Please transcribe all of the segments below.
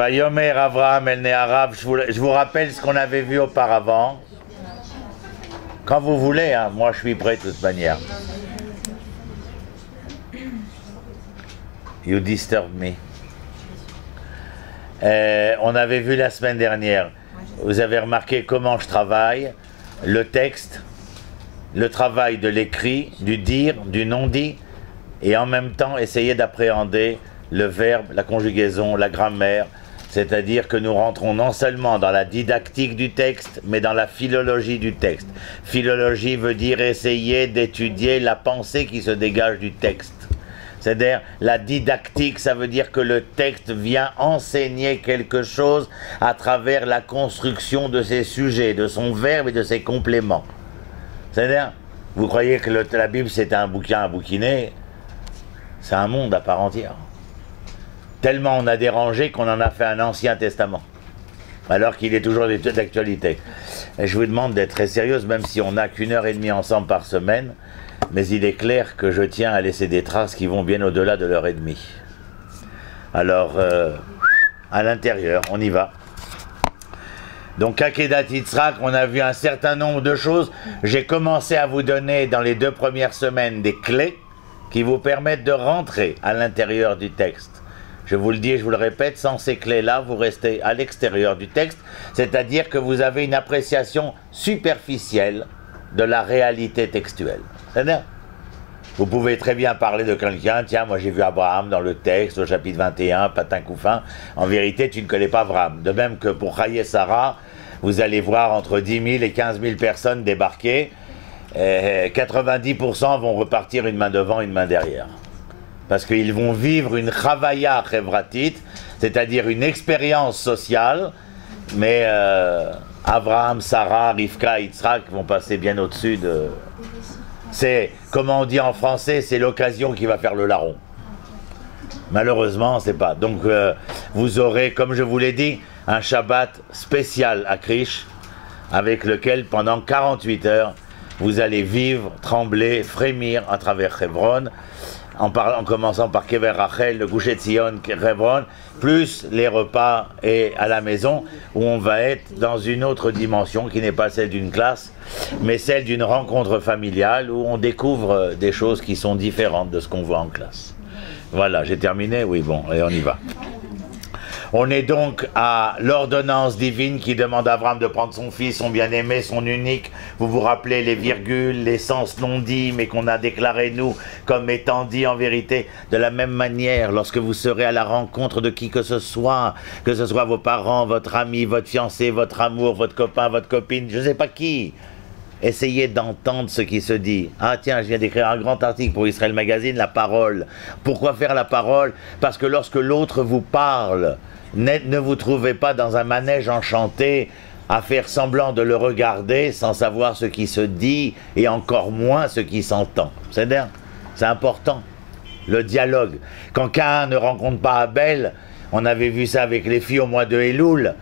Vayomer Avraham El Neharav, je vous rappelle ce qu'on avait vu auparavant. Quand vous voulez, hein, moi je suis prêt de toute manière. You disturb me. On avait vu la semaine dernière, vous avez remarqué comment je travaille, le texte, le travail de l'écrit, du dire, du non-dit, et en même temps essayer d'appréhender le verbe, la conjugaison, la grammaire, c'est-à-dire que nous rentrons non seulement dans la didactique du texte, mais dans la philologie du texte. Philologie veut dire essayer d'étudier la pensée qui se dégage du texte. C'est-à-dire, la didactique, ça veut dire que le texte vient enseigner quelque chose à travers la construction de ses sujets, de son verbe et de ses compléments. C'est-à-dire, vous croyez que la Bible c'est un bouquin à bouquiner, c'est un monde à part entière. Tellement on a dérangé qu'on en a fait un Ancien Testament, alors qu'il est toujours d'actualité. Et je vous demande d'être très sérieuse, même si on n'a qu'1h30 ensemble par semaine, mais il est clair que je tiens à laisser des traces qui vont bien au-delà de l'heure et demie. Alors, à l'intérieur, on y va. Donc, Akedat Yitzhak, on a vu un certain nombre de choses. J'ai commencé à vous donner, dans les 2 premières semaines, des clés qui vous permettent de rentrer à l'intérieur du texte. Je vous le dis et je vous le répète, sans ces clés-là, vous restez à l'extérieur du texte, c'est-à-dire que vous avez une appréciation superficielle de la réalité textuelle. C'est-à-dire, vous pouvez très bien parler de quelqu'un, tiens, moi j'ai vu Abraham dans le texte, au chapitre 21, patin couffin, en vérité tu ne connais pas Abraham. De même que pour Chaye Sarah, vous allez voir entre 10 000 et 15 000 personnes débarquer, 90% vont repartir une main devant, une main derrière. Parce qu'ils vont vivre une chavaya chevratit, c'est-à-dire une expérience sociale, mais Abraham, Sarah, Rivka, Yitzhak vont passer bien au-dessus de... C'est, comme on dit en français, c'est l'occasion qui va faire le larron. Malheureusement, c'est pas. Donc, vous aurez, comme je vous l'ai dit, un Shabbat spécial à Krish, avec lequel, pendant 48 heures, vous allez vivre, trembler, frémir à travers Hebron, en commençant par Kever Rachel, le Goucher de Sion, Hebron, plus les repas et à la maison, où on va être dans une autre dimension qui n'est pas celle d'une classe, mais celle d'une rencontre familiale, où on découvre des choses qui sont différentes de ce qu'on voit en classe. Voilà, j'ai terminé? Oui, bon, et on y va. On est donc à l'ordonnance divine qui demande à Abraham de prendre son fils, son bien-aimé, son unique. Vous vous rappelez les virgules, les sens non dits, mais qu'on a déclarés nous comme étant dits en vérité. De la même manière, lorsque vous serez à la rencontre de qui que ce soit vos parents, votre ami, votre fiancé, votre amour, votre copain, votre copine, je ne sais pas qui, essayez d'entendre ce qui se dit. Ah tiens, je viens d'écrire un grand article pour Israël Magazine, la parole. Pourquoi faire la parole? Parce que lorsque l'autre vous parle, ne vous trouvez pas dans un manège enchanté à faire semblant de le regarder sans savoir ce qui se dit et encore moins ce qui s'entend. C'est-à-dire, c'est important, le dialogue. Quand Caïn ne rencontre pas Abel, on avait vu ça avec les filles au mois de Elul,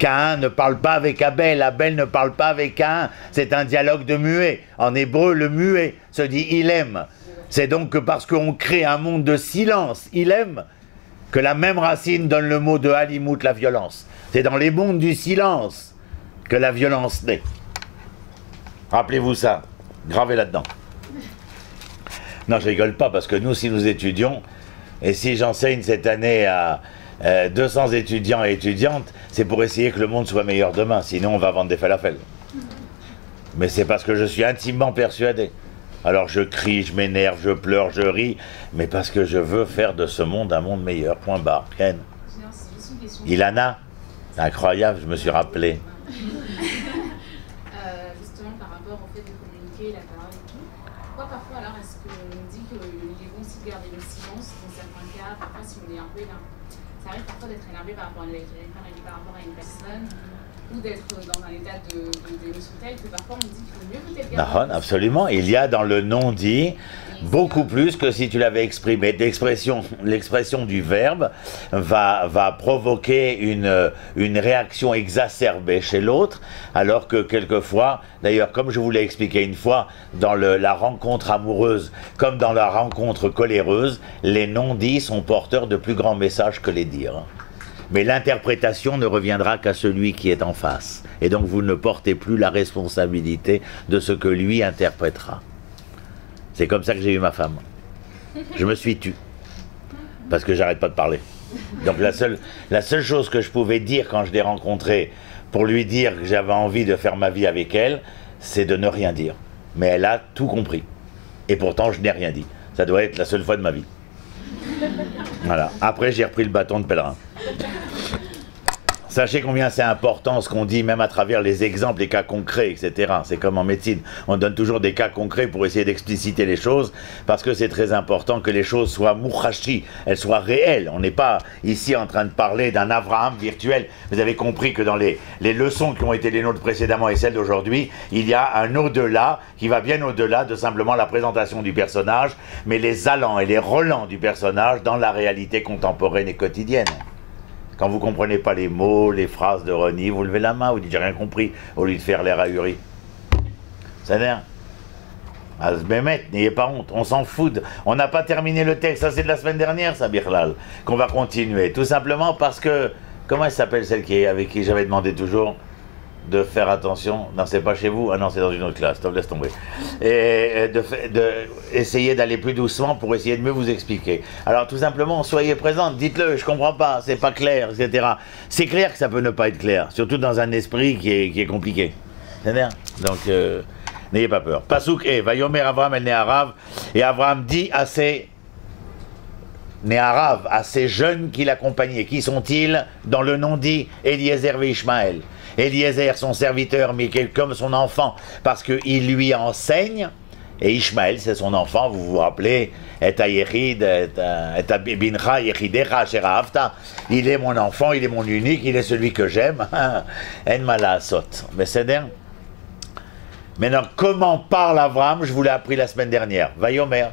Caïn ne parle pas avec Abel, Abel ne parle pas avec Caïn, c'est un dialogue de muet. En hébreu, le muet se dit « il aime ». C'est donc que parce qu'on crée un monde de silence, « il aime », que la même racine donne le mot de Alimut, la violence. C'est dans les mondes du silence que la violence naît. Rappelez-vous ça, gravez là-dedans. Non, je rigole pas, parce que nous, si nous étudions, et si j'enseigne cette année à 200 étudiants et étudiantes, c'est pour essayer que le monde soit meilleur demain, sinon on va vendre des falafels. Mais c'est parce que je suis intimement persuadé. Alors je crie, je m'énerve, je pleure, je ris, mais parce que je veux faire de ce monde un monde meilleur, point barre. Ken. Ilana, c'est incroyable, je me suis rappelé. Justement par rapport au fait de communiquer, la parole et tout, pourquoi parfois alors est-ce qu'on dit qu'il est bon aussi de garder le silence dans certains cas, parfois si on est un peu énervé, ça arrive parfois d'être énervé par rapport à une personne, ou d'être dans un état d'émotion tel que parfois on dit qu'il faut mieux peut-être garder. Absolument, il y a dans le non-dit beaucoup plus que si tu l'avais exprimé. L'expression du verbe va provoquer une réaction exacerbée chez l'autre, alors que quelquefois, d'ailleurs comme je vous l'ai expliqué une fois, dans la rencontre amoureuse comme dans la rencontre coléreuse, les non-dits sont porteurs de plus grands messages que les dires. Mais l'interprétation ne reviendra qu'à celui qui est en face. Et donc vous ne portez plus la responsabilité de ce que lui interprétera. C'est comme ça que j'ai eu ma femme. Je me suis tu. Parce que j'arrête pas de parler. Donc la seule chose que je pouvais dire quand je l'ai rencontrée, pour lui dire que j'avais envie de faire ma vie avec elle, c'est de ne rien dire. Mais elle a tout compris. Et pourtant, je n'ai rien dit. Ça doit être la seule fois de ma vie. Voilà. Après, j'ai repris le bâton de pèlerin. Sachez combien c'est important ce qu'on dit, même à travers les exemples, les cas concrets, etc. C'est comme en médecine. On donne toujours des cas concrets pour essayer d'expliciter les choses, parce que c'est très important que les choses soient mouchachi, elles soient réelles. On n'est pas ici en train de parler d'un Abraham virtuel. Vous avez compris que dans les leçons qui ont été les nôtres précédemment et celles d'aujourd'hui, il y a un au-delà qui va bien au-delà de simplement la présentation du personnage, mais les allants et les relents du personnage dans la réalité contemporaine et quotidienne. Quand vous ne comprenez pas les mots, les phrases de Reni, vous levez la main, vous dites j'ai rien compris, au lieu de faire l'air ahuri. C'est-à-dire, Azbemet, n'ayez pas honte, on s'en fout. On n'a pas terminé le texte, ça c'est de la semaine dernière, ça, Birlal, qu'on va continuer. Tout simplement parce que, comment elle s'appelle celle avec qui j'avais demandé toujours de faire attention? Non, c'est pas chez vous, ah non, c'est dans une autre classe, laisse tomber. Et essayer d'aller plus doucement pour essayer de mieux vous expliquer. Alors tout simplement, soyez présente, dites-le, je comprends pas, c'est pas clair, etc. C'est clair que ça peut ne pas être clair, surtout dans un esprit qui est compliqué. C'est-à-dire, donc, n'ayez pas peur. Pasuk et Vayomer Avraham el Neharav, et Avraham dit à ses Neharav, à ces jeunes qui l'accompagnaient. Qui sont-ils? Dans le nom dit Eliezer et Ishmaël. Eliezer, son serviteur, mais comme son enfant, parce qu'il lui enseigne, et Ishmaël, c'est son enfant, vous vous rappelez, et Yechid, et Bincha, Yechidecha, Sherahavta. Il est mon enfant, il est mon unique, il est celui que j'aime. En malasot. Mais c'est dingue. Maintenant, comment parle Abraham? Je vous l'ai appris la semaine dernière. Vayomer.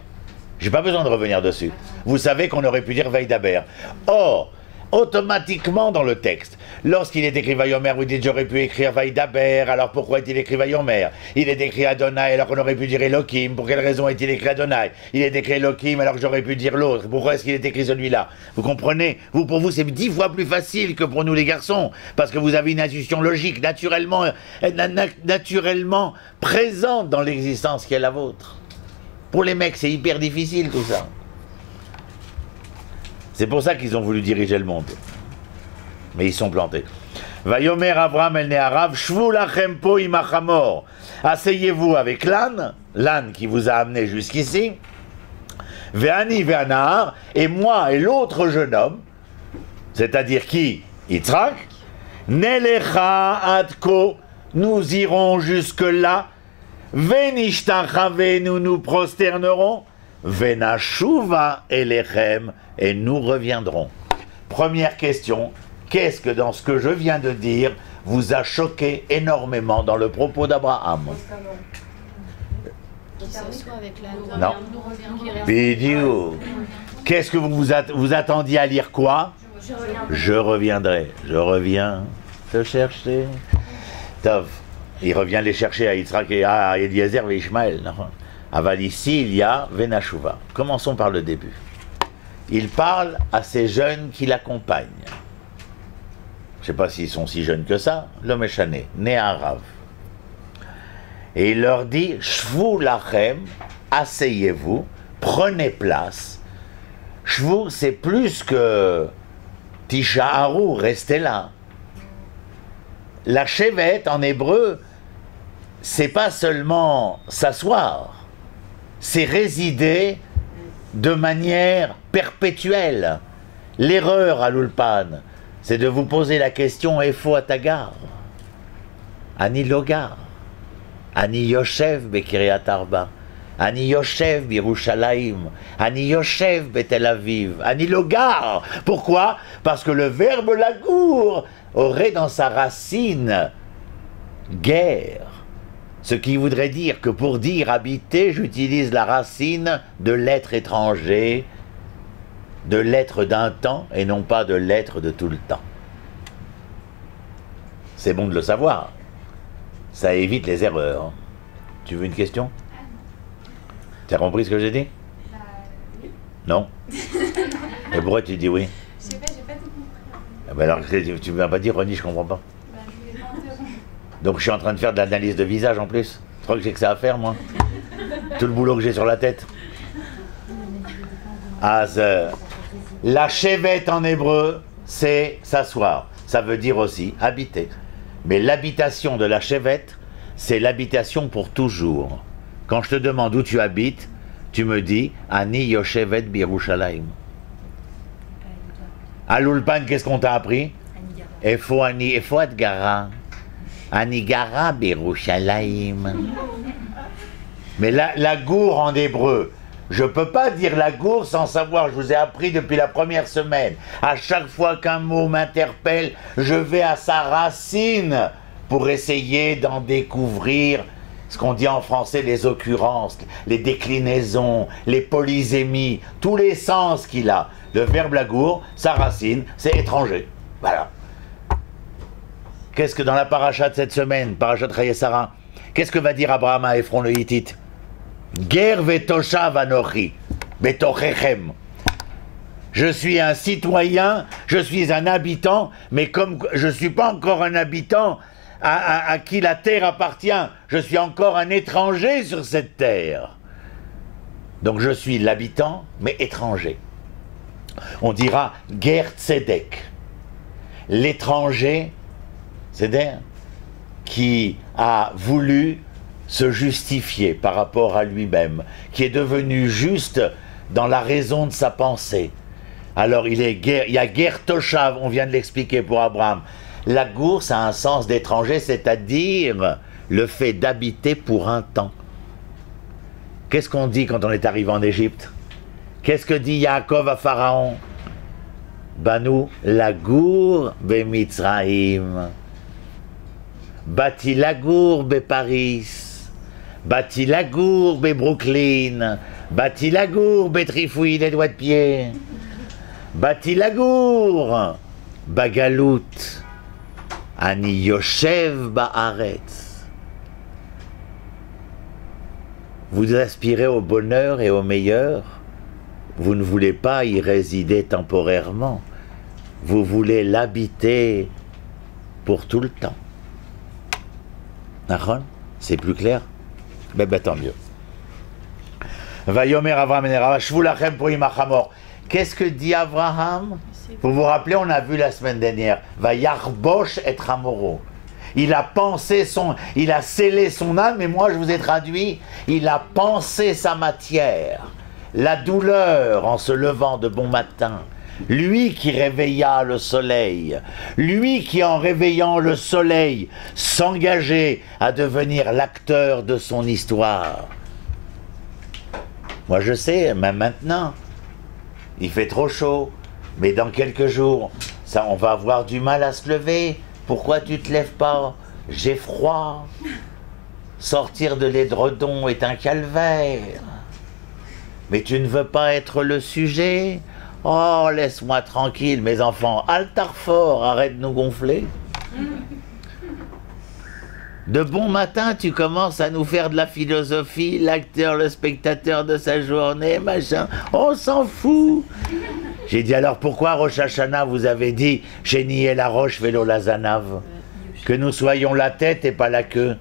J'ai pas besoin de revenir dessus. Vous savez qu'on aurait pu dire Vaidaber. Or, automatiquement dans le texte, lorsqu'il est écrit Vayomer, vous dites j'aurais pu écrire Vaidaber, alors pourquoi est-il écrit Vayomer? Il est écrit Adonai, alors qu'on aurait pu dire Elohim, pour quelle raison est-il écrit Adonai? Il est écrit Elohim, alors que j'aurais pu dire l'autre, pourquoi est-ce qu'il est écrit celui-là? Vous comprenez? Pour vous c'est 10 fois plus facile que pour nous les garçons, parce que vous avez une intuition logique, naturellement présente dans l'existence qui est la vôtre. Pour les mecs, c'est hyper difficile tout ça. C'est pour ça qu'ils ont voulu diriger le monde. Mais ils sont plantés. Vayomer Avraham el Neharav, Shvu lachem po imachamor. Asseyez-vous avec l'âne qui vous a amené jusqu'ici. Ve'ani ve'anahar, et moi et l'autre jeune homme, c'est-à-dire qui? Yitzhak. Nelecha adko, nous irons jusque-là. Venishtachave, nous nous prosternerons. Venashuva elechem, et nous reviendrons. Première question, qu'est-ce que dans ce que je viens de dire vous a choqué énormément dans le propos d'Abraham? Non. Bidiou. Qu'est-ce que vous attendiez à lire quoi? Je reviendrai. Je reviens te chercher. Tov. Il revient les chercher à Yitzhak et à Eliezer et Ishmaël. Aval ici, il y a Venashuva. Commençons par le début. Il parle à ces jeunes qui l'accompagnent. Je ne sais pas s'ils sont si jeunes que ça. L'homme est chané, né à Rav. Et il leur dit, Shvu lachem, asseyez-vous, prenez place. Shvu, c'est plus que Tisha'aru, restez là. La chevet en hébreu, c'est pas seulement s'asseoir, c'est résider de manière perpétuelle. L'erreur à l'ulpan, c'est de vous poser la question Efo atagar, Ani logar, Ani yoshev bekiryat arba, Ani yoshev birushalayim, Ani yoshev betel aviv, Ani logar. Pourquoi? Parce que le verbe lagour aurait dans sa racine guerre. Ce qui voudrait dire que pour dire habiter, j'utilise la racine de l'être étranger, de l'être d'un temps et non pas de l'être de tout le temps. C'est bon de le savoir. Ça évite les erreurs. Tu veux une question? Tu as compris ce que j'ai dit? Oui. Non? Et pourquoi tu dis oui? Je sais pas, j'ai pas tout compris. Ben alors, tu ne vas pas dire, Ronnie, je comprends pas. Ben, je voulais pas interrompre. Donc je suis en train de faire de l'analyse de visage en plus. Tu crois que j'ai que ça à faire, moi? Tout le boulot que j'ai sur la tête. La chevet en hébreu, c'est s'asseoir. Ça veut dire aussi habiter. Mais l'habitation de la chevet, c'est l'habitation pour toujours. Quand je te demande où tu habites, tu me dis Ani Yoshevet Birushalayim. À l'Ulpan, qu'est-ce qu'on t'a appris? Efo Ani, Efo Adgara. Ani Gara Birushalayim. Mais la gour en hébreu, je ne peux pas dire la gour sans savoir, je vous ai appris depuis la première semaine. À chaque fois qu'un mot m'interpelle, je vais à sa racine pour essayer d'en découvrir ce qu'on dit en français, les occurrences, les déclinaisons, les polysémies, tous les sens qu'il a. Le verbe lagour, sa racine, c'est étranger. Voilà. Qu'est-ce que dans la paracha de cette semaine, paracha de Chayesara, qu'est-ce que va dire Abraham à Ephron le Hittite? Ger vetoshav anochi, betochechem. Je suis un citoyen, je suis un habitant, mais comme je ne suis pas encore un habitant à qui la terre appartient, je suis encore un étranger sur cette terre. Donc je suis l'habitant, mais étranger. On dira Ger tzedek. L'étranger, c'est-à-dire qui a voulu se justifier par rapport à lui-même, qui est devenu juste dans la raison de sa pensée. Alors il y a Ger Toshav, on vient de l'expliquer pour Abraham. La gour, ça a un sens d'étranger, c'est-à-dire le fait d'habiter pour un temps. Qu'est-ce qu'on dit quand on est arrivé en Égypte? Qu'est-ce que dit Yaakov à Pharaon? Banou, la gour bemitzraïm. Bati lagour be Paris, bati lagour be Brooklyn, bati lagour be Trifouille des doigts de pied, bati lagour bagalout, ani yoshev ba'aretz. Vous aspirez au bonheur et au meilleur, vous ne voulez pas y résider temporairement, vous voulez l'habiter pour tout le temps. C'est plus clair? Ben tant mieux. Vayomer Avraham et Shvulachem pour Imachamor. Qu'est-ce que dit Abraham? Vous vous rappelez, on a vu la semaine dernière. Vayarbosh et Hamoro. Il a pensé il a scellé son âme, et moi je vous ai traduit, il a pensé sa matière. La douleur en se levant de bon matin. Lui qui réveilla le soleil, lui qui en réveillant le soleil s'engageait à devenir l'acteur de son histoire. Moi je sais, même maintenant, il fait trop chaud, mais dans quelques jours, on va avoir du mal à se lever. Pourquoi tu te lèves pas? J'ai froid. Sortir de l'édredon est un calvaire. Mais tu ne veux pas être le sujet? Oh, laisse-moi tranquille, mes enfants. Altarfort, arrête de nous gonfler. De bon matin, tu commences à nous faire de la philosophie, l'acteur, le spectateur de sa journée, machin. On s'en fout. J'ai dit, alors pourquoi, Rosh Hashanah, vous avez dit, Chéni et la roche, vélo la zanave? Que nous soyons la tête et pas la queue.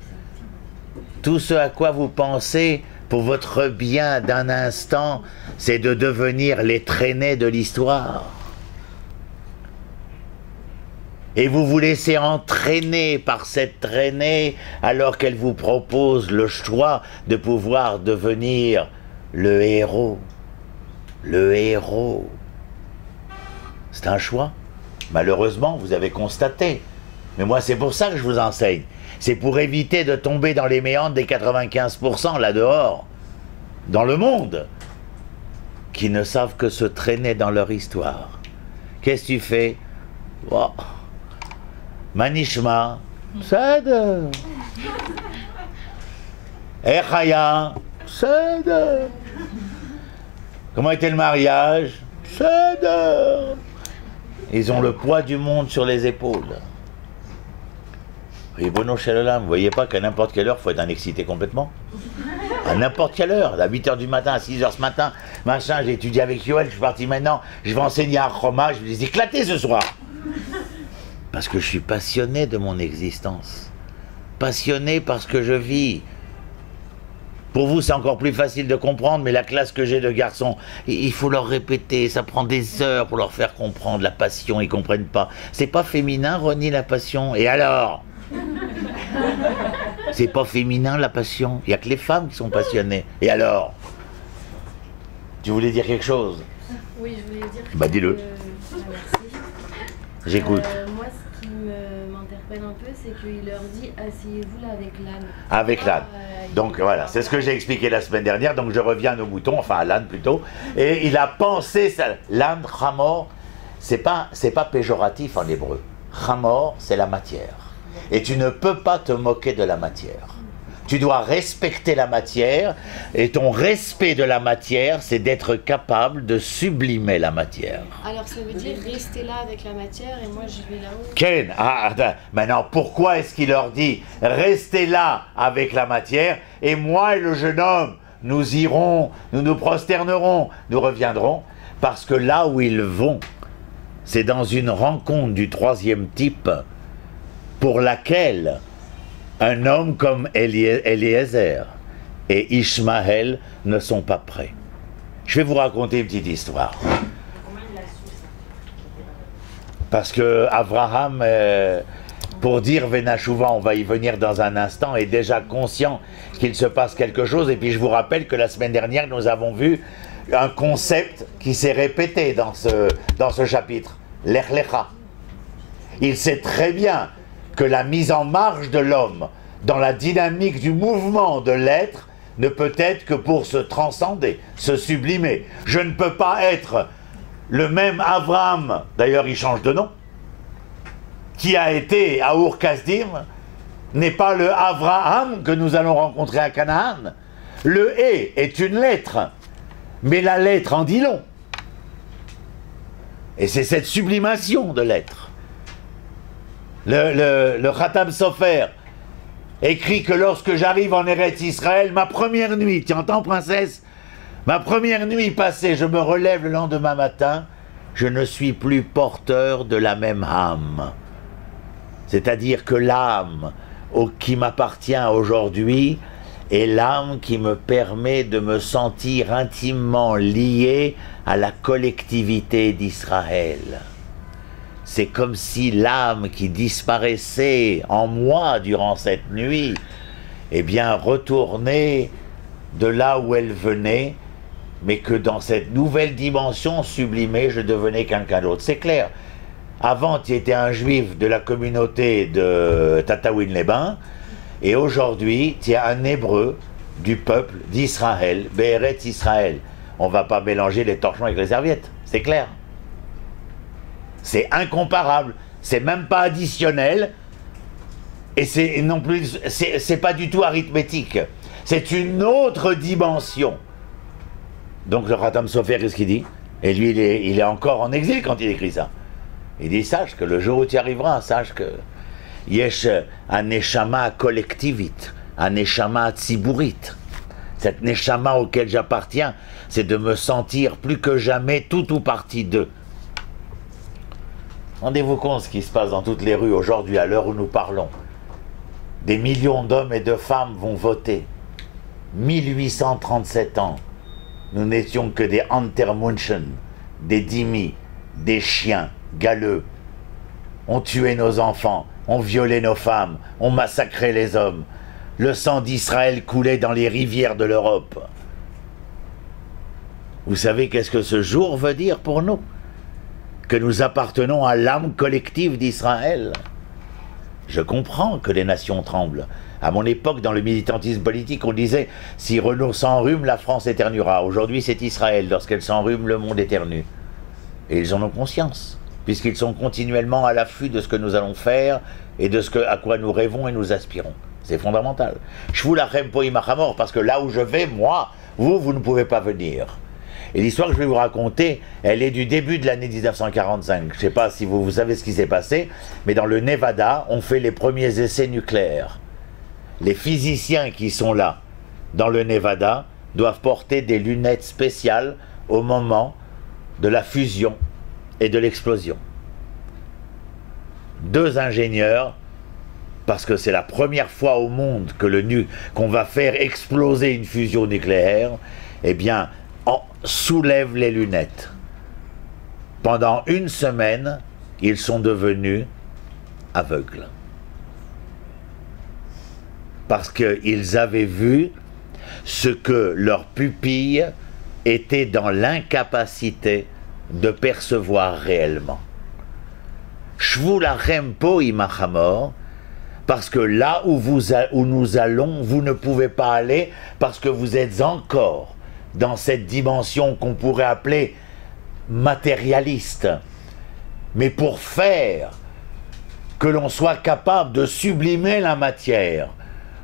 Tout ce à quoi vous pensez, pour votre bien d'un instant, c'est de devenir les traînées de l'histoire. Et vous vous laissez entraîner par cette traînée alors qu'elle vous propose le choix de pouvoir devenir le héros. Le héros. C'est un choix. Malheureusement, vous avez constaté. Mais moi, c'est pour ça que je vous enseigne. C'est pour éviter de tomber dans les méandres des 95% là dehors, dans le monde, qui ne savent que se traîner dans leur histoire. Qu'est-ce que tu fais? Oh. Manishma, Seder. Echaya, Seder. Comment était le mariage? Seder. Ils ont le poids du monde sur les épaules. Et Bono Shalom, vous voyez pas qu'à n'importe quelle heure, il faut être un excité complètement? À n'importe quelle heure, à 8h du matin, à 6h ce matin, machin, j'ai étudié avec Yoel, je suis parti maintenant, je vais enseigner à Roma, je vais les éclater ce soir. Parce que je suis passionné de mon existence. Passionné par ce que je vis. Pour vous, c'est encore plus facile de comprendre, mais la classe que j'ai de garçons, il faut leur répéter, ça prend des heures pour leur faire comprendre la passion, ils comprennent pas. C'est pas féminin, Ronnie, la passion. Et alors? C'est pas féminin, la passion. Il y a que les femmes qui sont passionnées. Et alors? Tu voulais dire quelque chose? Oui, je voulais dire Bah, dis-le. Merci. J'écoute. Moi, ce qui m'interpelle un peu, c'est qu'il leur dit asseyez-vous là avec l'âne. Avec l'âne. Donc voilà, c'est ce que j'ai expliqué la semaine dernière, donc je reviens à nos moutons, enfin à l'âne plutôt, et il a pensé ça. L'âne, chamor, c'est pas péjoratif en hébreu. Chamor, c'est la matière. Et tu ne peux pas te moquer de la matière. Tu dois respecter la matière, et ton respect de la matière, c'est d'être capable de sublimer la matière. Alors ça veut dire rester là avec la matière et moi je vais là-haut. Ken, maintenant pourquoi est-ce qu'il leur dit restez là avec la matière et moi et le jeune homme, nous irons, nous nous prosternerons, nous reviendrons? Parce que là où ils vont, c'est dans une rencontre du troisième type pour laquelle un homme comme Eliezer et Ishmaël ne sont pas prêts. Je vais vous raconter une petite histoire. Parce que Abraham, pour dire Venachouva, on va y venir dans un instant, est déjà conscient qu'il se passe quelque chose. Et puis je vous rappelle que la semaine dernière, nous avons vu un concept qui s'est répété dans ce chapitre, l'Ech Lecha. Il sait très bien que la mise en marche de l'homme dans la dynamique du mouvement de l'être ne peut être que pour se transcender, se sublimer. Je ne peux pas être le même Abraham, d'ailleurs il change de nom, qui a été à Ur-Kasdim, n'est pas le Abraham que nous allons rencontrer à Canaan. Le « et » est une lettre, mais la lettre en dit long. Et c'est cette sublimation de l'être. Le Khatam Sofer écrit que lorsque j'arrive en Eretz Israël, ma première nuit, tu entends princesse? Ma première nuit passée, je me relève le lendemain matin, je ne suis plus porteur de la même âme. C'est-à-dire que l'âme qui m'appartient aujourd'hui est l'âme qui me permet de me sentir intimement lié à la collectivité d'Israël. C'est comme si l'âme qui disparaissait en moi durant cette nuit, eh bien, retournait de là où elle venait, mais que dans cette nouvelle dimension sublimée, je devenais quelqu'un d'autre. C'est clair. Avant, tu étais un juif de la communauté de Tataouine-les-Bains, et aujourd'hui, tu es un hébreu du peuple d'Israël, Béhéret Israël. On ne va pas mélanger les torchons avec les serviettes, c'est clair. C'est incomparable, c'est même pas additionnel, et c'est non plus, c'est pas du tout arithmétique. C'est une autre dimension. Donc le Khatam Sofer, qu'est-ce qu'il dit? Et lui, il est encore en exil quand il écrit ça. Il dit, sache que le jour où tu y arriveras, sache que yesh un neshama collectivit, un neshama tzibourit. Cette neshama auquel j'appartiens, c'est de me sentir plus que jamais tout ou partie d'eux. Rendez-vous compte ce qui se passe dans toutes les rues aujourd'hui, à l'heure où nous parlons. Des millions d'hommes et de femmes vont voter. 1837 ans. Nous n'étions que des Antermunchen, des dhimmis, des chiens galeux. On tuait nos enfants, on violait nos femmes, on massacrait les hommes. Le sang d'Israël coulait dans les rivières de l'Europe. Vous savez qu'est-ce que ce jour veut dire pour nous? Que nous appartenons à l'âme collective d'Israël. Je comprends que les nations tremblent. À mon époque, dans le militantisme politique, on disait « Si Renault s'enrhume, la France éternuera ». Aujourd'hui, c'est Israël. Lorsqu'elle s'enrhume, le monde éternue. Et ils en ont conscience, puisqu'ils sont continuellement à l'affût de ce que nous allons faire et de à quoi nous rêvons et nous aspirons. C'est fondamental. Je vous la rêve pour Imachamor, parce que là où je vais, moi, vous ne pouvez pas venir. Et l'histoire que je vais vous raconter, elle est du début de l'année 1945. Je ne sais pas si vous savez ce qui s'est passé, mais dans le Nevada, on fait les premiers essais nucléaires. Les physiciens qui sont là, dans le Nevada, doivent porter des lunettes spéciales au moment de la fusion et de l'explosion. 2 ingénieurs, parce que c'est la première fois au monde que qu'on va faire exploser une fusion nucléaire, eh bien, soulèvent les lunettes. Pendant 1 semaine, ils sont devenus aveugles. Parce qu'ils avaient vu ce que leur pupille était dans l'incapacité de percevoir réellement. Shvu lachem po imachamor, parce que là où nous allons, vous ne pouvez pas aller, parce que vous êtes encore dans cette dimension qu'on pourrait appeler matérialiste. Mais pour faire que l'on soit capable de sublimer la matière,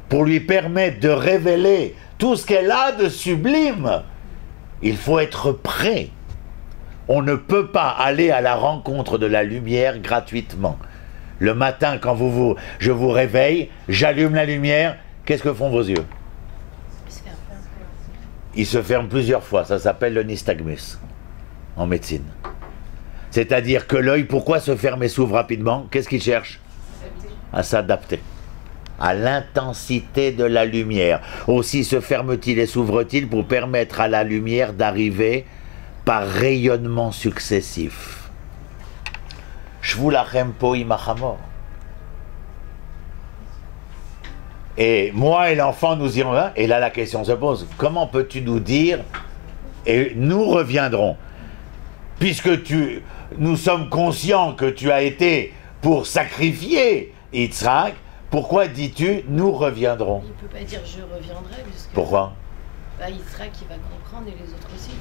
pour lui permettre de révéler tout ce qu'elle a de sublime, il faut être prêt. On ne peut pas aller à la rencontre de la lumière gratuitement. Le matin, quand je vous réveille, j'allume la lumière, qu'est-ce que font vos yeux? Ils se ferment plusieurs fois, ça s'appelle le nystagmus en médecine. C'est-à-dire que l'œil, pourquoi se ferme et s'ouvre rapidement? Qu'est-ce qu'il cherche? À s'adapter à l'intensité de la lumière. Aussi se ferme-t-il et s'ouvre-t-il pour permettre à la lumière d'arriver par rayonnement successif. Shvu lachem po imachamor. Et moi et l'enfant, nous irons là, et là la question se pose, comment peux-tu nous dire, et nous reviendrons, puisque nous sommes conscients que tu as été pour sacrifier Yitzhak, pourquoi dis-tu nous reviendrons? Il ne peut pas dire je reviendrai, puisque pourquoi? Yitzhak il va comprendre et les autres aussi.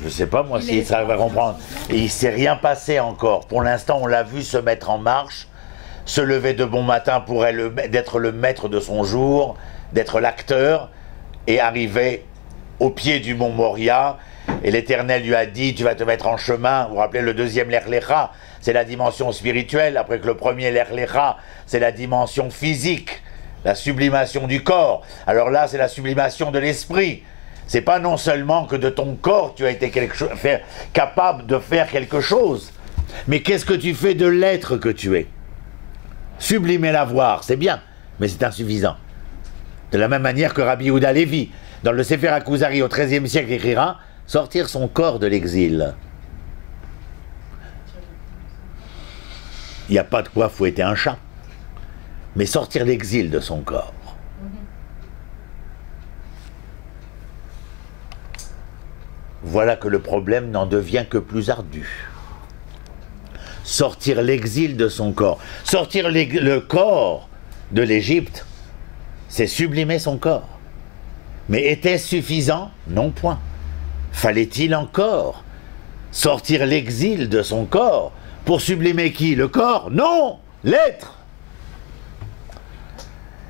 Je ne sais pas moi si Yitzhak va comprendre. Et il ne s'est rien passé encore. Pour l'instant, on l'a vu se mettre en marche, se lever de bon matin pour d'être le maître de son jour, d'être l'acteur, et arriver au pied du mont Moria. Et l'Éternel lui a dit, tu vas te mettre en chemin. Vous vous rappelez, le deuxième Lech Lecha, c'est la dimension spirituelle, après que le premier Lech Lecha, c'est la dimension physique, la sublimation du corps. Alors là, c'est la sublimation de l'esprit. C'est pas non seulement que de ton corps tu as été capable de faire quelque chose, mais qu'est-ce que tu fais de l'être que tu es? Sublimer la voir, c'est bien, mais c'est insuffisant. De la même manière que Rabbi Yehuda Lévi, dans le Sefer HaKuzari au XIIIe siècle, écrira « Sortir son corps de l'exil ». Il n'y a pas de quoi fouetter un chat, mais sortir l'exil de son corps. Voilà que le problème n'en devient que plus ardu. Sortir l'exil de son corps. Sortir le corps de l'Égypte, c'est sublimer son corps. Mais était-ce suffisant? Non point. Fallait-il encore sortir l'exil de son corps pour sublimer qui? Le corps? Non! L'être!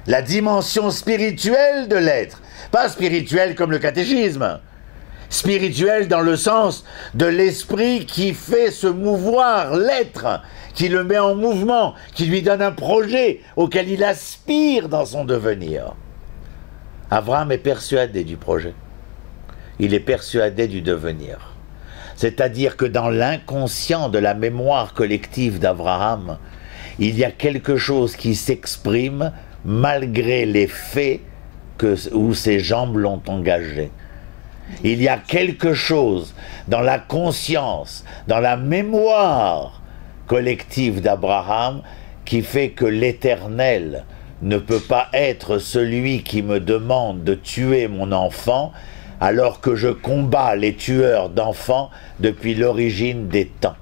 La dimension spirituelle de l'être. Pas spirituelle comme le catéchisme. Spirituel dans le sens de l'esprit qui fait se mouvoir l'être, qui le met en mouvement, qui lui donne un projet auquel il aspire dans son devenir. Abraham est persuadé du projet. Il est persuadé du devenir. C'est-à-dire que dans l'inconscient de la mémoire collective d'Abraham, il y a quelque chose qui s'exprime malgré les faits où ses jambes l'ont engagé. Il y a quelque chose dans la conscience, dans la mémoire collective d'Abraham qui fait que l'Éternel ne peut pas être celui qui me demande de tuer mon enfant alors que je combats les tueurs d'enfants depuis l'origine des temps.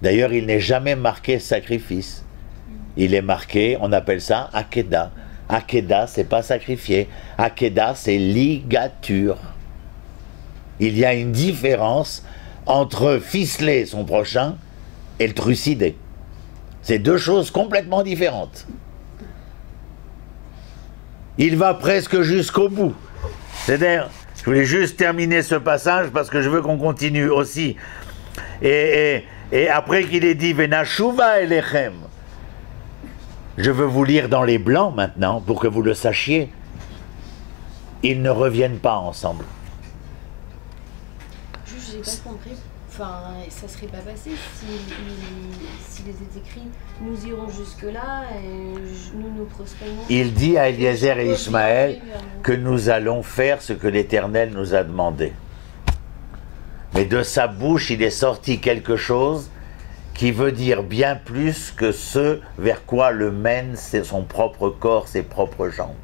D'ailleurs, il n'est jamais marqué sacrifice. Il est marqué, on appelle ça Akeda. Akeda, c'est pas sacrifié. Akeda, c'est ligature. Il y a une différence entre ficeler son prochain et le trucider. C'est deux choses complètement différentes. Il va presque jusqu'au bout. C'est-à-dire, je voulais juste terminer ce passage parce que je veux qu'on continue aussi. Et après qu'il ait dit « Venashuva elechem », je veux vous lire dans les blancs maintenant pour que vous le sachiez. Ils ne reviennent pas ensemble. Juste, j'ai pas compris. enfin, ça serait pas passé si les écrits nous irons jusque-là et nous prospérons. Il dit à Eliezer et Ishmaël que nous allons faire ce que l'Éternel nous a demandé. Mais de sa bouche, il est sorti quelque chose qui veut dire bien plus que ce vers quoi le mène son propre corps, ses propres jambes.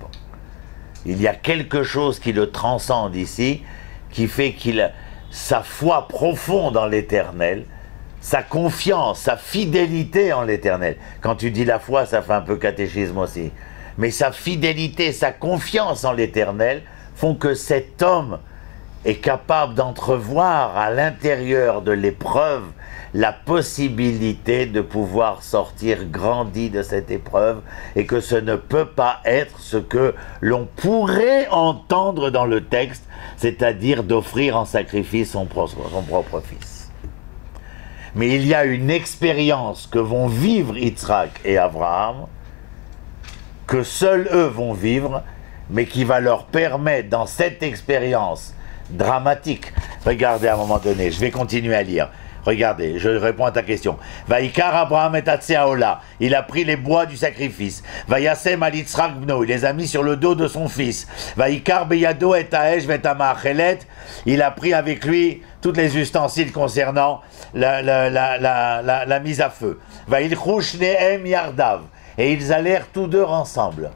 Il y a quelque chose qui le transcende ici, qui fait qu'il a sa foi profonde en l'Éternel, sa confiance, sa fidélité en l'Éternel. Quand tu dis la foi, ça fait un peu catéchisme aussi. Mais sa fidélité, sa confiance en l'Éternel font que cet homme est capable d'entrevoir à l'intérieur de l'épreuve la possibilité de pouvoir sortir grandi de cette épreuve et que ce ne peut pas être ce que l'on pourrait entendre dans le texte, c'est-à-dire d'offrir en sacrifice son propre fils. Mais il y a une expérience que vont vivre Yitzhak et Abraham, que seuls eux vont vivre, mais qui va leur permettre dans cette expérience dramatique, regardez à un moment donné, je vais continuer à lire, regardez, je réponds à ta question. Vaïkar Abraham et Atseaola, il a pris les bois du sacrifice. Vaïasem al Yitzhak bno, il les a mis sur le dos de son fils. Vaïkar beyado et Taesh vetamachelet, il a pris avec lui tous les ustensiles concernant la mise à feu. Vaïlchouch nehem yardav, et ils allèrent tous deux ensemble.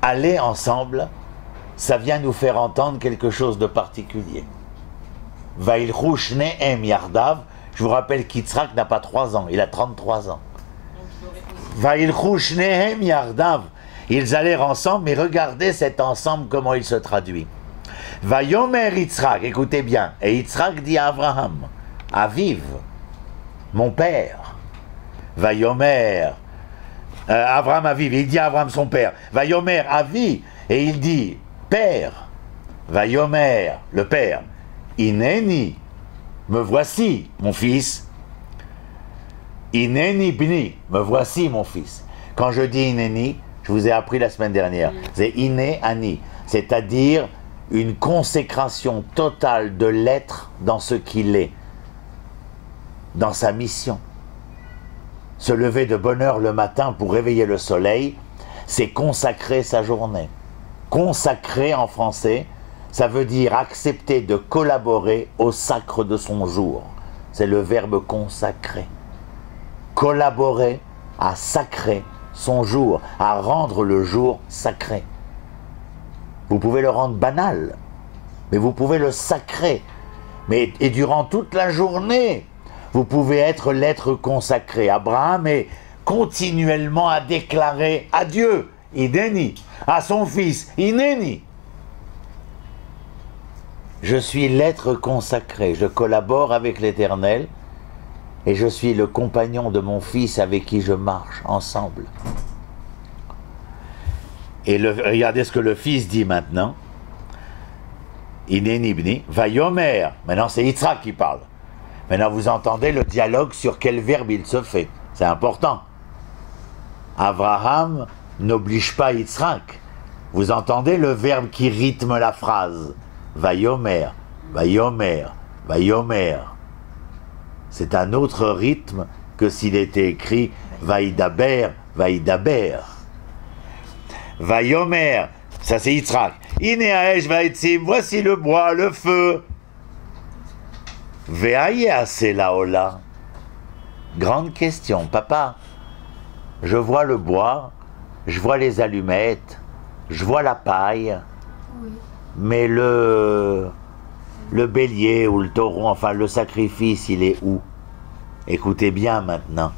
Aller ensemble, ça vient nous faire entendre quelque chose de particulier. Vaïlchouch nehem yardav, je vous rappelle qu'Yitzhak n'a pas 3 ans, il a 33 ans. Vaïlchouch nehem yardav, ils allèrent ensemble, mais regardez cet ensemble, comment il se traduit. Vayomer Yitzhak, écoutez bien, et Yitzhak dit à Abraham, Aviv, mon père. Vayomer, Abraham Aviv, il dit à Abraham son père. Vayomer Avi, et il dit, père. Vayomer, le père. Ineni, me voici, mon fils. Ineni bni, me voici, mon fils. Quand je dis Ineni, je vous ai appris la semaine dernière, c'est Ine Ani, c'est-à-dire une consécration totale de l'être dans ce qu'il est, dans sa mission. Se lever de bonne heure le matin pour réveiller le soleil, c'est consacrer sa journée. Consacrer en français, ça veut dire accepter de collaborer au sacre de son jour. C'est le verbe consacrer. Collaborer à sacrer son jour, à rendre le jour sacré. Vous pouvez le rendre banal, mais vous pouvez le sacrer. Et durant toute la journée, vous pouvez être l'être consacré. Abraham est continuellement à déclarer à Dieu, Ineni, à son fils, Ineni. Je suis l'être consacré, je collabore avec l'Éternel et je suis le compagnon de mon fils avec qui je marche ensemble. Et regardez ce que le fils dit maintenant. Ineni bni, vayomer. Maintenant c'est Yitzhak qui parle. Maintenant vous entendez le dialogue sur quel verbe il se fait. C'est important. Abraham n'oblige pas Yitzhak. Vous entendez le verbe qui rythme la phrase. Vayomer, vayomer, vayomer. C'est un autre rythme que s'il était écrit vaïdaber, vaïdaber. Vayomer, ça c'est Yitzhak. Ineaesh vaïtsim, voici le bois, le feu. Veaïa laola. Grande question, papa. Je vois le bois, je vois les allumettes, je vois la paille, oui. Mais le bélier ou le taureau, enfin le sacrifice, il est où? Écoutez bien maintenant.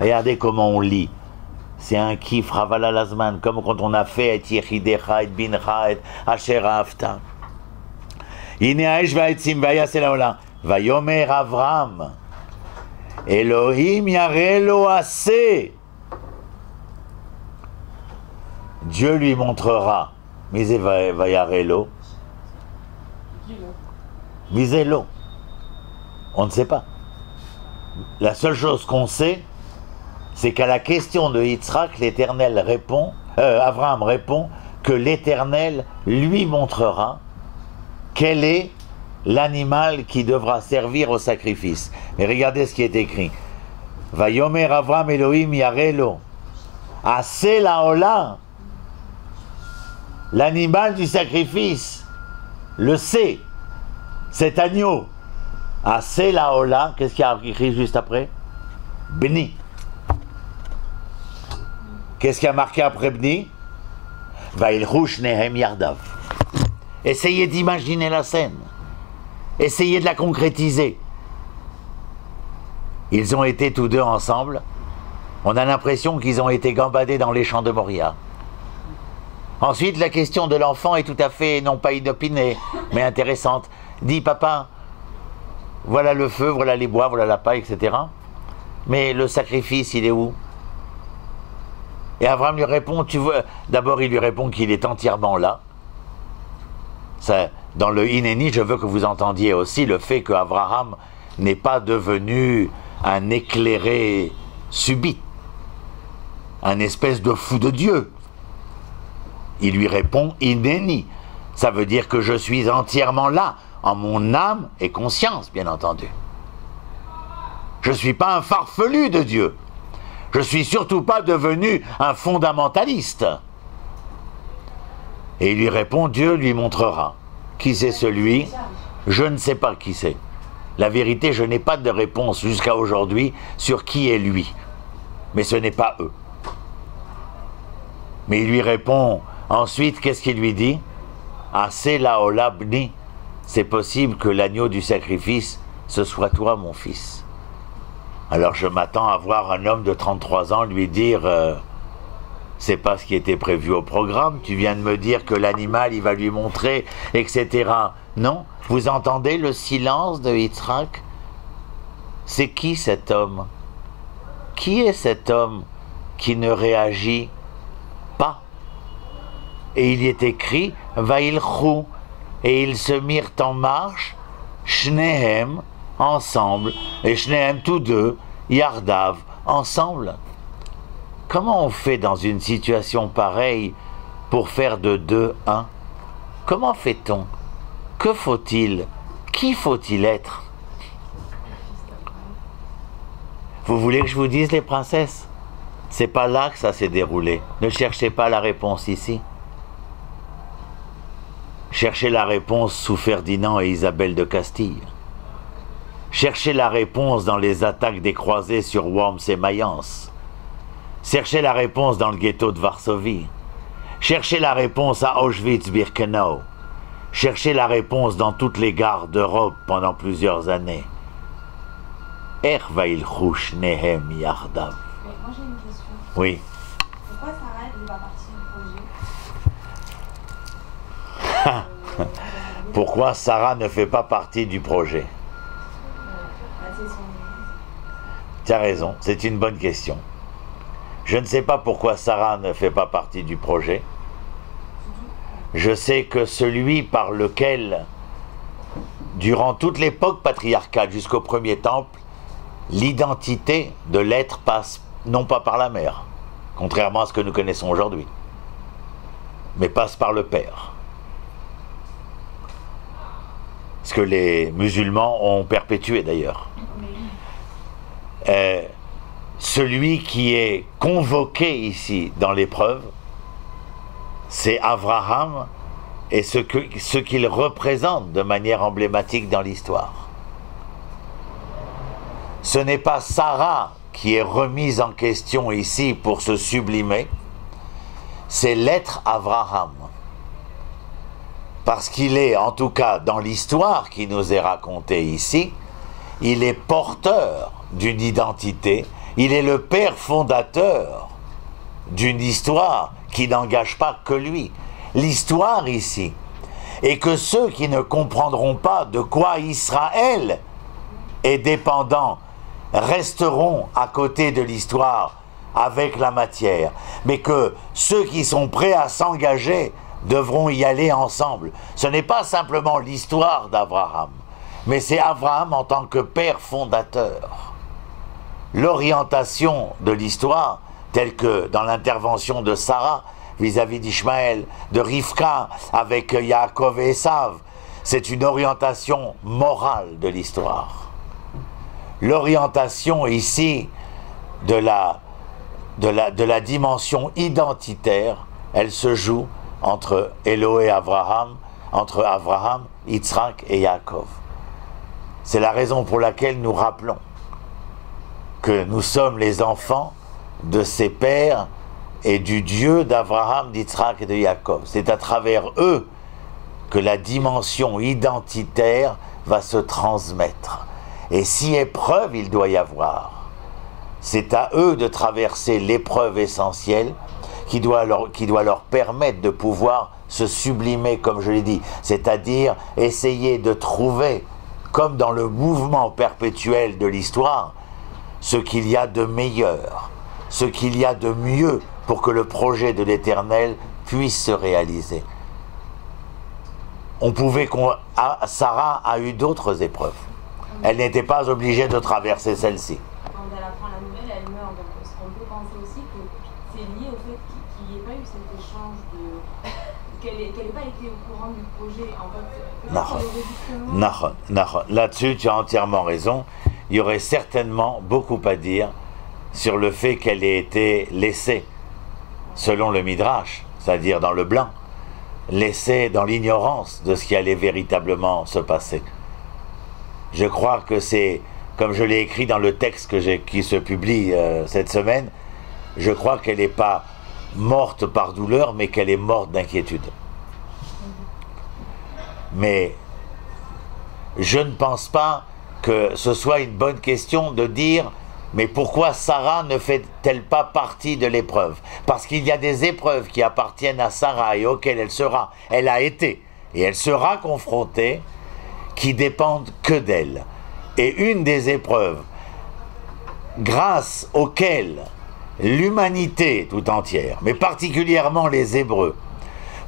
Regardez comment on lit. C'est un kif, Ravala Lazman, comme quand on a fait et Yechidecha, et Bincha, et Asher Afta. Ineaesh vaetzim vayaseh laola. Vayomer Avram. Elohim yarelo aseh. Dieu lui montrera. Misé vayarelo. Miselo. On ne sait pas. La seule chose qu'on sait, c'est qu'à la question de Yitzhak, l'Éternel répond, Abraham répond que l'Éternel lui montrera quelle est l'animal qui devra servir au sacrifice. Mais regardez ce qui est écrit. Vayomer Avram Elohim Yarelo. Aseh laola. L'animal du sacrifice. Le C. Cet agneau. Aseh laola. Qu'est-ce qu'il y a écrit juste après? Bni. Qu'est-ce qui a marqué après Bni? Vailchou Shnehem Yardav. Essayez d'imaginer la scène. Essayez de la concrétiser. Ils ont été tous deux ensemble. On a l'impression qu'ils ont été gambadés dans les champs de Moria. Ensuite, la question de l'enfant est tout à fait, non pas inopinée, mais intéressante. Dit, papa, voilà le feu, voilà les bois, voilà la paille, etc. Mais le sacrifice, il est où? Et Abraham lui répond, tu vois, d'abord il lui répond qu'il est entièrement là. Ça, dans le Hineni, je veux que vous entendiez aussi le fait qu'Abraham n'est pas devenu un éclairé subit, un espèce de fou de Dieu. Il lui répond Hineni. Ça veut dire que je suis entièrement là, en mon âme et conscience, bien entendu. Je ne suis pas un farfelu de Dieu. Je ne suis surtout pas devenu un fondamentaliste. Et il lui répond, Dieu lui montrera. Qui c'est celui? Je ne sais pas qui c'est. La vérité, je n'ai pas de réponse jusqu'à aujourd'hui sur qui est lui. Mais ce n'est pas eux. Mais il lui répond, ensuite, qu'est-ce qu'il lui dit? Aseh laola bni. C'est possible que l'agneau du sacrifice, ce soit toi, mon fils. Alors je m'attends à voir un homme de 33 ans lui dire c'est pas ce qui était prévu au programme, tu viens de me dire que l'animal il va lui montrer, etc. Non, vous entendez le silence de Yitzhak? C'est qui cet homme? Qui est cet homme qui ne réagit pas? Et il y est écrit Vailchou, et ils se mirent en marche, Shnehem, ensemble, et Shnehem tous deux, Yardav, ensemble. Comment on fait dans une situation pareille pour faire de deux un? Comment fait-on? Que faut-il? Qui faut-il être? Vous voulez que je vous dise, les princesses? C'est pas là que ça s'est déroulé. Ne cherchez pas la réponse ici. Cherchez la réponse sous Ferdinand et Isabelle de Castille. Cherchez la réponse dans les attaques des croisés sur Worms et Mayence. Cherchez la réponse dans le ghetto de Varsovie. Cherchez la réponse à Auschwitz-Birkenau. Cherchez la réponse dans toutes les gares d'Europe pendant plusieurs années. Ervailchou Shnehem Yardav. Moi j'ai une question. Oui. Pourquoi Sarah n'est pas partie du projet? Pourquoi Sarah ne fait pas partie du projet? Tu as raison, c'est une bonne question. Je ne sais pas pourquoi Sarah ne fait pas partie du projet. Je sais que celui par lequel, durant toute l'époque patriarcale jusqu'au premier temple, l'identité de l'être passe non pas par la mère, contrairement à ce que nous connaissons aujourd'hui, mais passe par le père. Ce que les musulmans ont perpétué d'ailleurs. Celui qui est convoqué ici dans l'épreuve, c'est Abraham et ce qu'il représente de manière emblématique dans l'histoire. Ce n'est pas Sarah qui est remise en question ici pour se sublimer, c'est l'être Abraham. Parce qu'il est, en tout cas dans l'histoire qui nous est racontée ici, il est porteur d'une identité, il est le père fondateur d'une histoire qui n'engage pas que lui. L'histoire ici, et que ceux qui ne comprendront pas de quoi Israël est dépendant resteront à côté de l'histoire avec la matière, mais que ceux qui sont prêts à s'engager devront y aller ensemble. Ce n'est pas simplement l'histoire d'Abraham, mais c'est Abraham en tant que père fondateur. L'orientation de l'histoire, telle que dans l'intervention de Sarah vis-à-vis d'Ishmaël, de Rivka avec Yaakov et Esav, c'est une orientation morale de l'histoire. L'orientation ici de la dimension identitaire, elle se joue entre Elohé Abraham, entre Abraham, Yitzhak et Yaakov. C'est la raison pour laquelle nous rappelons que nous sommes les enfants de ces pères et du Dieu d'Abraham, d'Yitzhak et de Yaakov. C'est à travers eux que la dimension identitaire va se transmettre. Et si épreuve il doit y avoir, c'est à eux de traverser l'épreuve essentielle qui doit leur permettre de pouvoir se sublimer, comme je l'ai dit, c'est-à-dire essayer de trouver, comme dans le mouvement perpétuel de l'histoire, ce qu'il y a de meilleur, ce qu'il y a de mieux pour que le projet de l'Éternel puisse se réaliser. Sarah a eu d'autres épreuves. Elle n'était pas obligée de traverser celle-ci. Quand elle apprend la nouvelle, elle meurt. Donc on peut penser aussi que c'est lié au fait qu'il n'y ait pas eu cet échange qu'elle n'ait pas été au courant du projet. En fait, là-dessus, tu as entièrement raison. Il y aurait certainement beaucoup à dire sur le fait qu'elle ait été laissée, selon le Midrash, c'est-à-dire dans le blanc, laissée dans l'ignorance de ce qui allait véritablement se passer. Je crois que c'est, comme je l'ai écrit dans le texte qui se publie cette semaine, je crois qu'elle n'est pas morte par douleur, mais qu'elle est morte d'inquiétude. Mais je ne pense pas que ce soit une bonne question de dire mais pourquoi Sarah ne fait-elle pas partie de l'épreuve? Parce qu'il y a des épreuves qui appartiennent à Sarah et auxquelles elle a été et elle sera confrontée, qui dépendent que d'elle. Et une des épreuves grâce auxquelles l'humanité tout entière, mais particulièrement les Hébreux,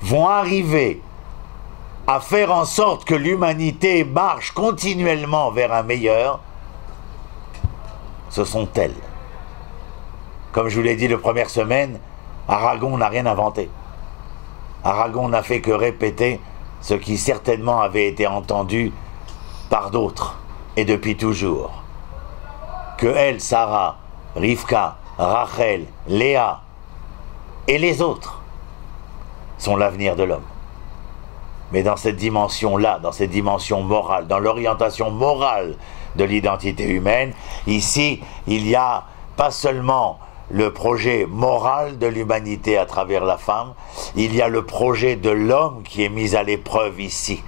vont arriver à faire en sorte que l'humanité marche continuellement vers un meilleur, ce sont elles. Comme je vous l'ai dit la première semaine, Aragon n'a rien inventé. Aragon n'a fait que répéter ce qui certainement avait été entendu par d'autres, et depuis toujours. Que elle, Sarah, Rivka, Rachel, Léa et les autres sont l'avenir de l'homme. Mais dans cette dimension-là, dans cette dimension morale, dans l'orientation morale de l'identité humaine, ici, il y a pas seulement le projet moral de l'humanité à travers la femme, il y a le projet de l'homme qui est mis à l'épreuve ici.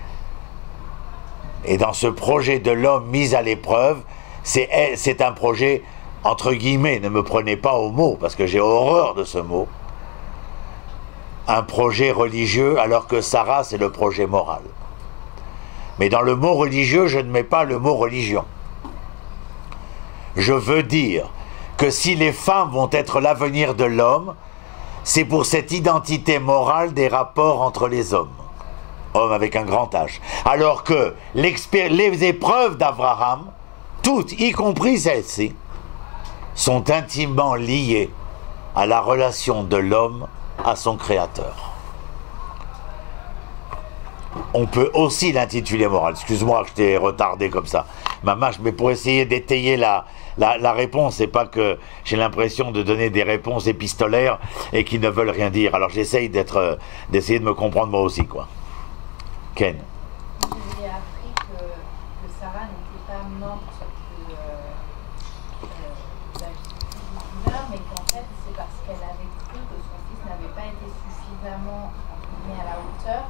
Et dans ce projet de l'homme mis à l'épreuve, c'est un projet, entre guillemets, ne me prenez pas au mot, parce que j'ai horreur de ce mot, un projet religieux, alors que Sarah, c'est le projet moral. Mais dans le mot religieux, je ne mets pas le mot religion. Je veux dire que si les femmes vont être l'avenir de l'homme, c'est pour cette identité morale des rapports entre les hommes. Hommes avec un grand H. Alors que les épreuves d'Abraham, toutes, y compris celles-ci, sont intimement liées à la relation de l'homme à son créateur. On peut aussi l'intituler moral. Excuse-moi que je t'ai retardé comme ça. Mais pour essayer d'étayer la réponse, c'est pas que j'ai l'impression de donner des réponses épistolaires et qui ne veulent rien dire. Alors j'essaye d'essayer de me comprendre moi aussi, quoi. Ken. J'ai appris que Sarah n'était pas morte de la douleur, mais qu'en fait c'est parce qu'elle avait cru que son fils n'avait pas été suffisamment mis à la hauteur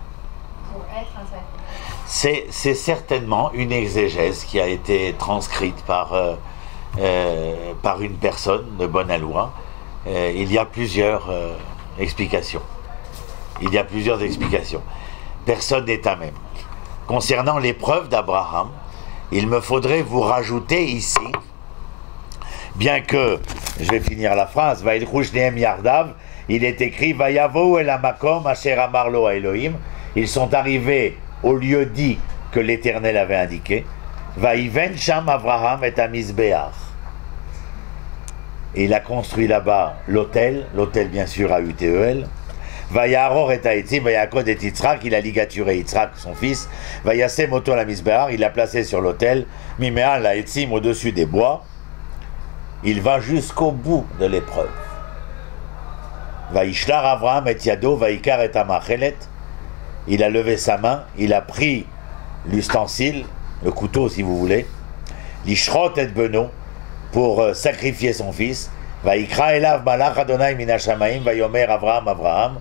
pour être un sacrifice. C'est certainement une exégèse qui a été transcrite par une personne de bonne aloi. Il y a plusieurs explications. Personne n'est à même. Concernant l'épreuve d'Abraham, il me faudrait vous rajouter ici, bien que, je vais finir la phrase, Vaïlchouch Nehem Yardav, il est écrit Vayavo el Amakom Asher Amar Lo Elohim, ils sont arrivés au lieu dit que l'Éternel avait indiqué, Vaïven Sham Abraham et Amizbeach. Et il a construit là-bas l'autel bien sûr à UTEL, Vayaror et Haïtim, Vayakod et Yitzhak, il a ligaturé Yitzhak, son fils. Vayasem Oto la Misbehar, il l'a placé sur l'autel. Miméa la Haïtim, au-dessus des bois. Il va jusqu'au bout de l'épreuve. Vaishlar Avraham et Yado, Vaikar et Amachelet. Il a levé sa main, il a pris l'ustensile, le couteau si vous voulez. L'Ishrot et Beno, pour sacrifier son fils. Vaikra elav malach Adonai minashamaim, Vayomer Avraham, Avraham.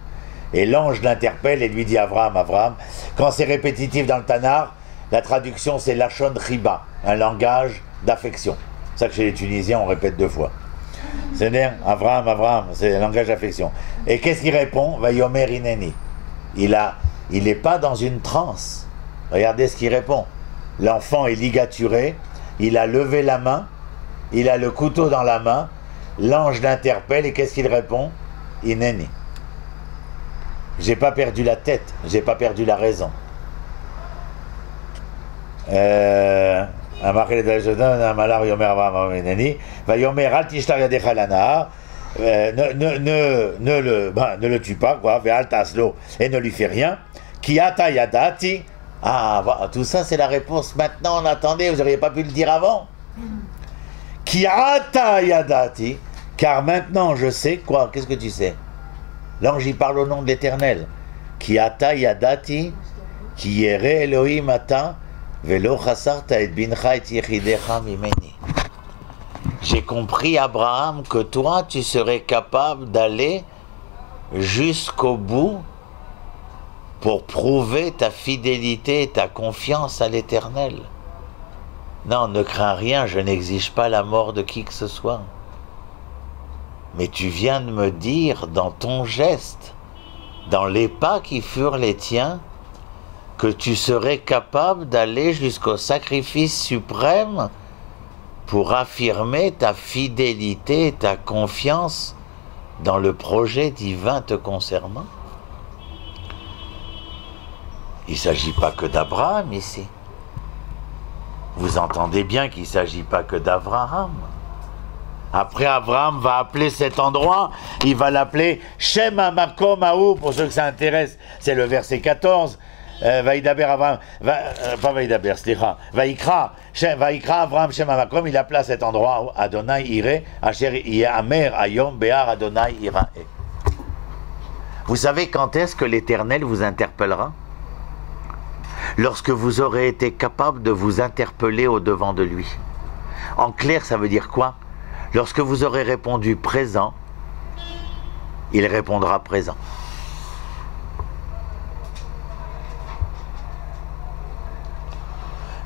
Et l'ange l'interpelle et lui dit Avraham, Avraham. Quand c'est répétitif dans le Tanar, la traduction c'est Lachon Riba, un langage d'affection. C'est ça que chez les Tunisiens on répète 2 fois. C'est-à-dire Avraham, Avraham, c'est un langage d'affection. Et qu'est-ce qu'il répond? Vayomer ineni. Il n'est pas dans une transe. Regardez ce qu'il répond. L'enfant est ligaturé, il a levé la main, il a le couteau dans la main, l'ange l'interpelle et qu'est-ce qu'il répond? Ineni. J'ai pas perdu la tête, j'ai pas perdu la raison. Ne le tue pas, quoi, et ne lui fais rien. Kiata yadati. Ah, tout ça c'est la réponse maintenant, on attendait, vous n'auriez pas pu le dire avant. Kiata yadati, car maintenant je sais quoi, qu'est-ce que tu sais? L'ange y parle au nom de l'Éternel. Kiata yadati, ki yere Elohim ata, velo chasarta et bincha et yechidecha mimeni. J'ai compris, Abraham, que toi tu serais capable d'aller jusqu'au bout pour prouver ta fidélité et ta confiance à l'Éternel. Non, ne crains rien, je n'exige pas la mort de qui que ce soit. Mais tu viens de me dire dans ton geste, dans les pas qui furent les tiens, que tu serais capable d'aller jusqu'au sacrifice suprême pour affirmer ta fidélité et ta confiance dans le projet divin te concernant. Il ne s'agit pas que d'Abraham ici. Vous entendez bien qu'il ne s'agit pas que d'Abraham. Après, Abraham va appeler cet endroit, il va l'appeler Shem HaMakom Haou, pour ceux que ça intéresse, c'est le verset 14. Vaïdaber Abraham, pas Vaïdaber, slicha, Vaïkra Abraham Shem HaMakom, il appela cet endroit Adonai Ire, Asher Yamer Ayom Be'ar Adonai Irae. Vous savez quand est-ce que l'Éternel vous interpellera? Lorsque vous aurez été capable de vous interpeller au-devant de lui. En clair, ça veut dire quoi? Lorsque vous aurez répondu présent, il répondra présent.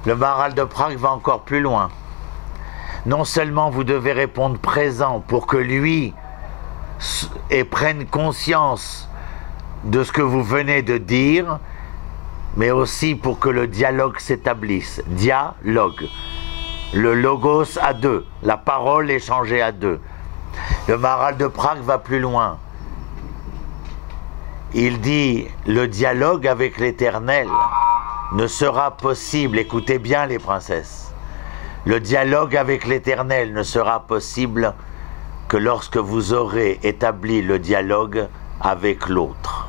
Le Maharal de Prague va encore plus loin. Non seulement vous devez répondre présent pour que lui prenne conscience de ce que vous venez de dire, mais aussi pour que le dialogue s'établisse. Dialogue. Le logos à 2, la parole échangée à 2. Le Maharal de Prague va plus loin. Il dit, le dialogue avec l'Éternel ne sera possible, écoutez bien les princesses, le dialogue avec l'Éternel ne sera possible que lorsque vous aurez établi le dialogue avec l'autre.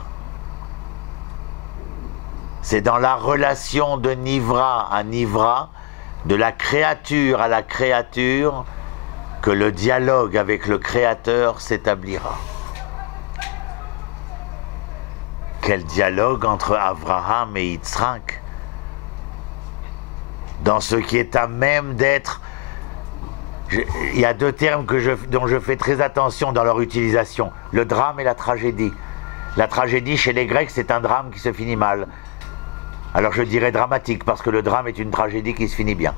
C'est dans la relation de Nivra à Nivra, de la créature à la créature, que le dialogue avec le Créateur s'établira. Quel dialogue entre Abraham et Yitzhak, dans ce qui est à même d'être... Il y a 2 termes dont je fais très attention dans leur utilisation, le drame et la tragédie. La tragédie chez les Grecs, c'est un drame qui se finit mal. Alors je dirais dramatique, parce que le drame est une tragédie qui se finit bien.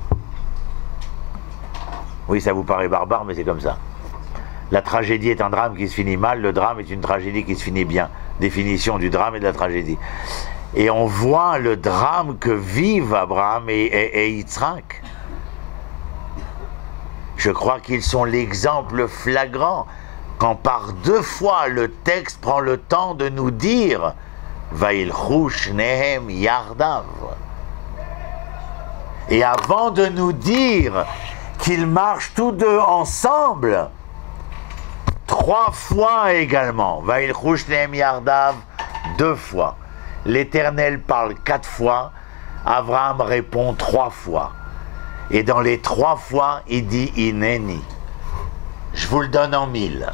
Oui, ça vous paraît barbare, mais c'est comme ça. La tragédie est un drame qui se finit mal, le drame est une tragédie qui se finit bien. Définition du drame et de la tragédie. Et on voit le drame que vivent Abraham et Yitzhak. Je crois qu'ils sont l'exemple flagrant quand par 2 fois le texte prend le temps de nous dire Vailchu shnehem yardav. Et avant de nous dire qu'ils marchent tous 2 ensemble, 3 fois également, Vailchu shnehem yardav, 2 fois. L'Éternel parle 4 fois. Abraham répond 3 fois. Et dans les 3 fois, il dit Hineni. Je vous le donne en 1000.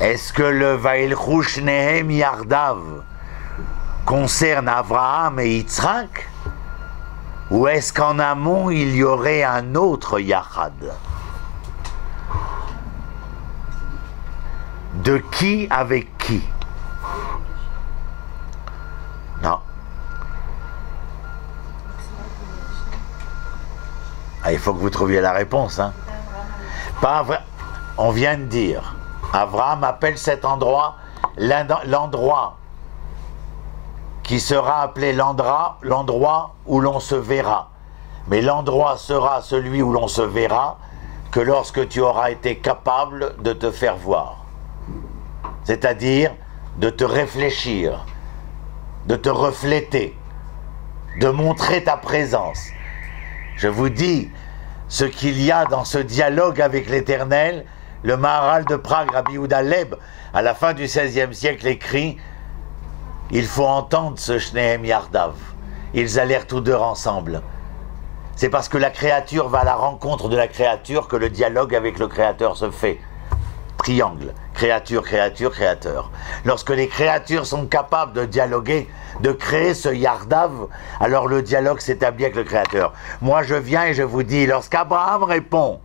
Est-ce que le Vailchou Shnehem Yardav concerne Abraham et Yitzhak? Ou est-ce qu'en amont, il y aurait un autre Yachad? De qui avec qui? Non. Ah, il faut que vous trouviez la réponse. Hein. Pas vrai. On vient de dire, Abraham appelle cet endroit l'endroit qui sera appelé l'endroit où l'on se verra. Mais l'endroit sera celui où l'on se verra que lorsque tu auras été capable de te faire voir. C'est-à-dire de te réfléchir, de te refléter, de montrer ta présence. Je vous dis, ce qu'il y a dans ce dialogue avec l'Éternel, le Maharal de Prague, Rabbi Yehuda Leib, à la fin du XVIe siècle, écrit « Il faut entendre ce Shnehem Yardav ». Ils allèrent tous deux ensemble. C'est parce que la créature va à la rencontre de la créature que le dialogue avec le Créateur se fait. Triangle, créature, créature, créateur. Lorsque les créatures sont capables de dialoguer, de créer ce Yardav, alors le dialogue s'établit avec le Créateur. Moi je viens et je vous dis, lorsqu'Abraham répond,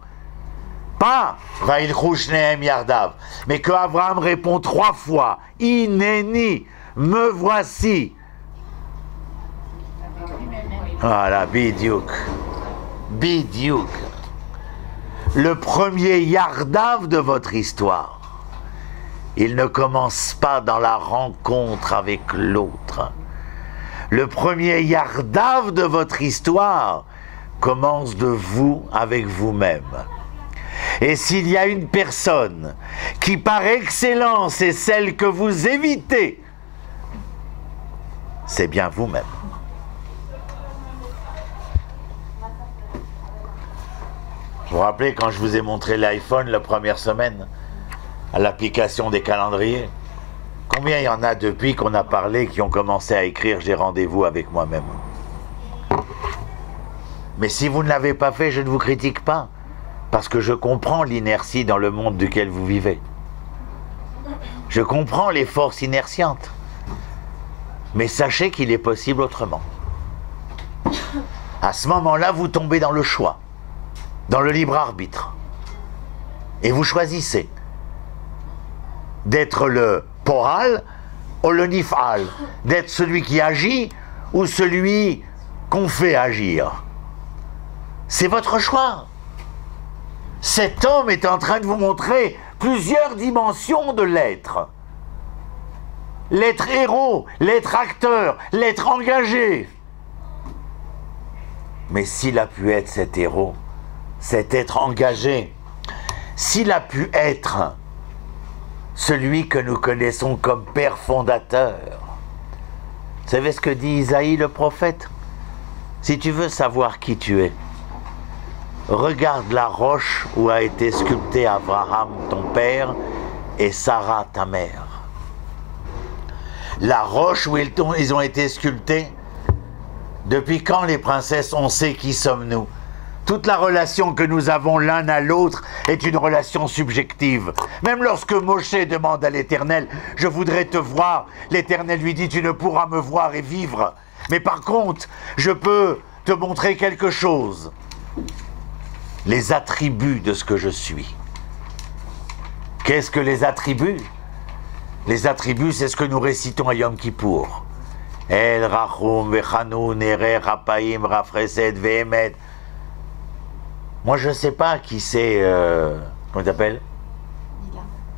pas Vailchou Shnehem Yardav, mais que Abraham répond 3 fois, Hineni, me voici. Voilà, bidiouk. Bidiouk. Le premier Yardav de votre histoire, il ne commence pas dans la rencontre avec l'autre. Le premier Yardav de votre histoire commence de vous avec vous-même. Et s'il y a une personne qui par excellence est celle que vous évitez, c'est bien vous-même. Vous vous rappelez quand je vous ai montré l'iPhone la première semaine, à l'application des calendriers? Combien il y en a depuis qu'on a parlé qui ont commencé à écrire « J'ai rendez-vous avec moi-même » ? Mais si vous ne l'avez pas fait, je ne vous critique pas, parce que je comprends l'inertie dans le monde duquel vous vivez. Je comprends les forces inertiantes. Mais sachez qu'il est possible autrement. À ce moment-là, vous tombez dans le choix, dans le libre arbitre. Et vous choisissez d'être le poral ou le nifal, d'être celui qui agit ou celui qu'on fait agir. C'est votre choix. Cet homme est en train de vous montrer plusieurs dimensions de l'être. L'être héros, l'être acteur, l'être engagé. Mais s'il a pu être cet héros, cet être engagé, s'il a pu être celui que nous connaissons comme père fondateur, vous savez ce que dit Isaïe le prophète? Si tu veux savoir qui tu es, regarde la roche où a été sculpté Abraham, ton père, et Sarah, ta mère. La roche où ils ont été sculptés, depuis quand les princesses, on sait qui sommes-nous? Toute la relation que nous avons l'un à l'autre est une relation subjective. Même lorsque Moshe demande à l'Éternel « Je voudrais te voir », l'Éternel lui dit « Tu ne pourras me voir et vivre. Mais par contre, je peux te montrer quelque chose. Les attributs de ce que je suis. » Qu'est-ce que les attributs? Les attributs, c'est ce que nous récitons à Yom Kippour. El Rachum Vechanoun Ere Rapaim Rafresed Vehemet. Moi, je ne sais pas qui c'est. Comment t'appelles?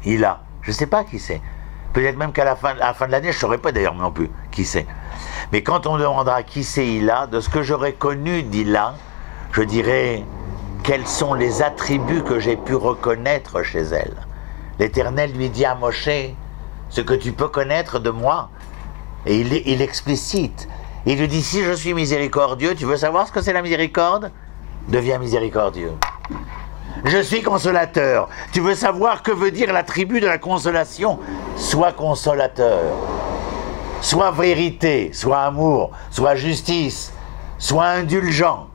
Hila. Je ne sais pas qui c'est. Peut-être même qu'à la fin de l'année, je ne saurais pas d'ailleurs non plus qui c'est. Mais quand on me demandera qui c'est Hila, de ce que j'aurais connu d'Hila, je dirais quels sont les attributs que j'ai pu reconnaître chez elle. L'Éternel lui dit à Moshe, ce que tu peux connaître de moi. Et il explicite. Il lui dit, si je suis miséricordieux, tu veux savoir ce que c'est la miséricorde? Deviens miséricordieux. Je suis consolateur. Tu veux savoir que veut dire l'attribut de la consolation? Sois consolateur. soit vérité, soit amour, soit justice, soit indulgent,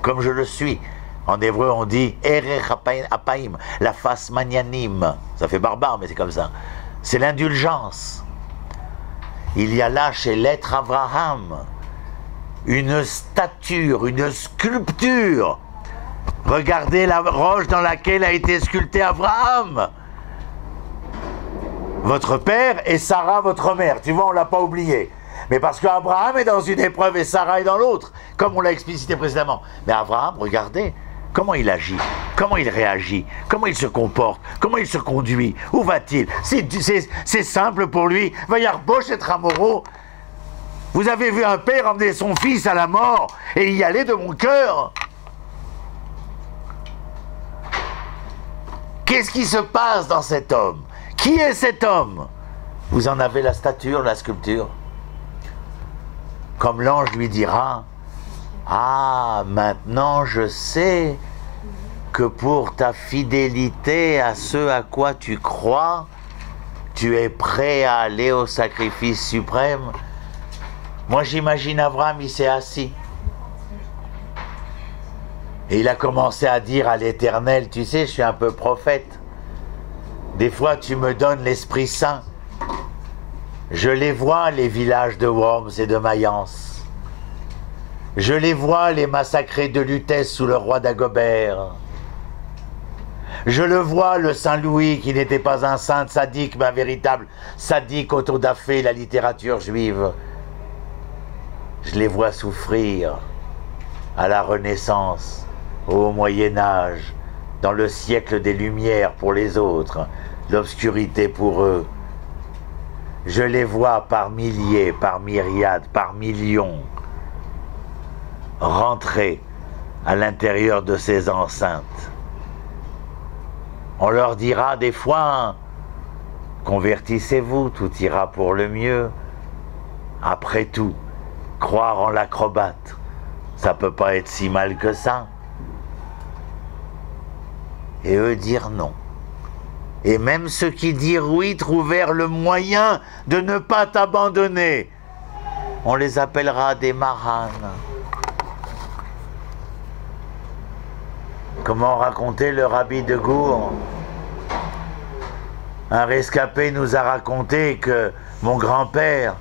comme je le suis. En hébreu, on dit Erech Apaim, la face magnanime. Ça fait barbare, mais c'est comme ça. C'est l'indulgence. Il y a là chez l'être Abraham une stature, une sculpture. Regardez la roche dans laquelle a été sculpté Abraham. Votre père et Sarah, votre mère. Tu vois, on ne l'a pas oublié. Mais parce qu'Abraham est dans une épreuve et Sarah est dans l'autre, comme on l'a explicité précédemment. Mais Abraham, regardez comment il agit, comment il réagit, comment il se comporte, comment il se conduit, où va-t-il? C'est simple pour lui. Vayarbosh et Tramoro. Vous avez vu un père emmener son fils à la mort et y aller de mon cœur. Qu'est-ce qui se passe dans cet homme? Qui est cet homme? Vous en avez la stature, la sculpture. Comme l'ange lui dira, « Ah, maintenant je sais que pour ta fidélité à ce à quoi tu crois, tu es prêt à aller au sacrifice suprême. » Moi j'imagine Abraham, il s'est assis. Et il a commencé à dire à l'Éternel, tu sais, je suis un peu prophète. Des fois tu me donnes l'Esprit Saint. Je les vois, les villages de Worms et de Mayence. Je les vois, les massacrés de Lutèce sous le roi d'Agobert. Je le vois, le Saint-Louis, qui n'était pas un saint sadique, mais un véritable sadique autodafé, la littérature juive. Je les vois souffrir à la Renaissance, au Moyen-Âge, dans le siècle des Lumières pour les autres, l'obscurité pour eux. Je les vois par milliers, par myriades, par millions rentrer à l'intérieur de ces enceintes. On leur dira des fois, convertissez-vous, tout ira pour le mieux. Après tout, croire en l'acrobate, ça peut pas être si mal que ça. Et eux dire non. Et même ceux qui dirent oui trouvèrent le moyen de ne pas t'abandonner. On les appellera des maranes. Comment raconter le rabbi de Gour? Un rescapé nous a raconté que mon grand-père,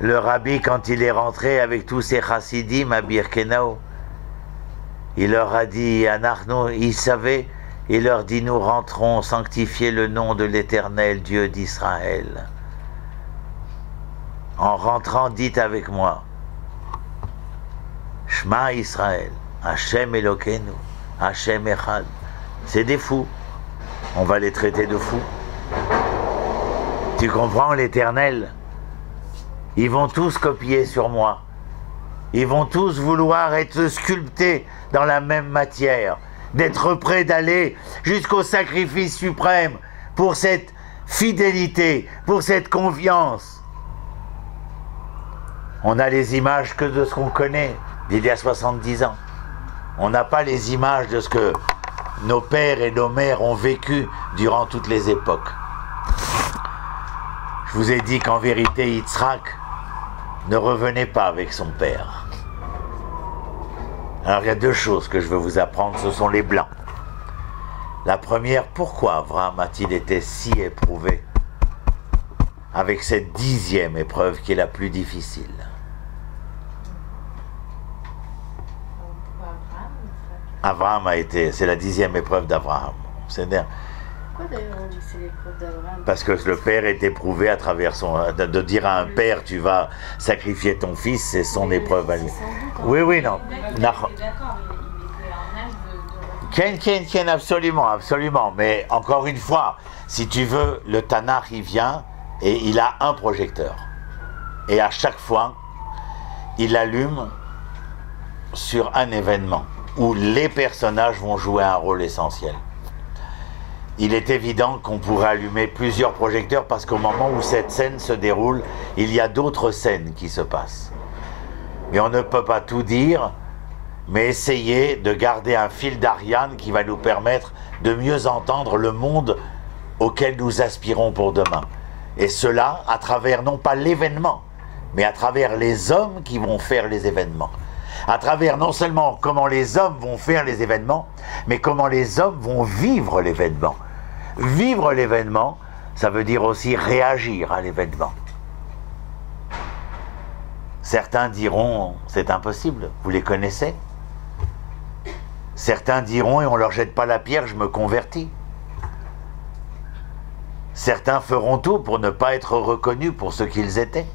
le rabbi, quand il est rentré avec tous ses chassidim à Birkenau, il leur a dit, Anachno, il savait, il leur dit, nous rentrons sanctifier le nom de l'Éternel, Dieu d'Israël. En rentrant, dites avec moi, Shema Israël, Hachem Elokeinu, Hachem Echad. C'est des fous. On va les traiter de fous. Tu comprends, l'Éternel? Ils vont tous copier sur moi. Ils vont tous vouloir être sculptés dans la même matière, d'être prêts d'aller jusqu'au sacrifice suprême pour cette fidélité, pour cette confiance. On a les images que de ce qu'on connaît d'il y a 70 ans. On n'a pas les images de ce que nos pères et nos mères ont vécu durant toutes les époques. Je vous ai dit qu'en vérité, Yitzhak ne revenait pas avec son père. Alors il y a deux choses que je veux vous apprendre, ce sont les blancs. La première, pourquoi Abraham a-t-il été si éprouvé avec cette 10e épreuve qui est la plus difficile? Abraham a été, c'est la 10e épreuve d'Abraham. C'est-à-dire, pourquoi d'ailleurs on dit que c'est l'épreuve d'Abraham? parce que le père est éprouvé à travers son... De dire à un père, tu vas sacrifier ton fils, c'est son épreuve à lui. Oui, oui, non. D'accord, il était en âge de... Ken, absolument, absolument. Mais encore une fois, si tu veux, le Tanakh, il vient et il a un projecteur. Et à chaque fois, il allume sur un événement où les personnages vont jouer un rôle essentiel. Il est évident qu'on pourrait allumer plusieurs projecteurs parce qu'au moment où cette scène se déroule, il y a d'autres scènes qui se passent. Mais on ne peut pas tout dire, mais essayer de garder un fil d'Ariane qui va nous permettre de mieux entendre le monde auquel nous aspirons pour demain. Et cela à travers non pas l'événement, mais à travers les hommes qui vont faire les événements. À travers non seulement comment les hommes vont faire les événements, mais comment les hommes vont vivre l'événement. Vivre l'événement, ça veut dire aussi réagir à l'événement. Certains diront, c'est impossible, vous les connaissez? Certains diront, et on ne leur jette pas la pierre, je me convertis. Certains feront tout pour ne pas être reconnus pour ce qu'ils étaient.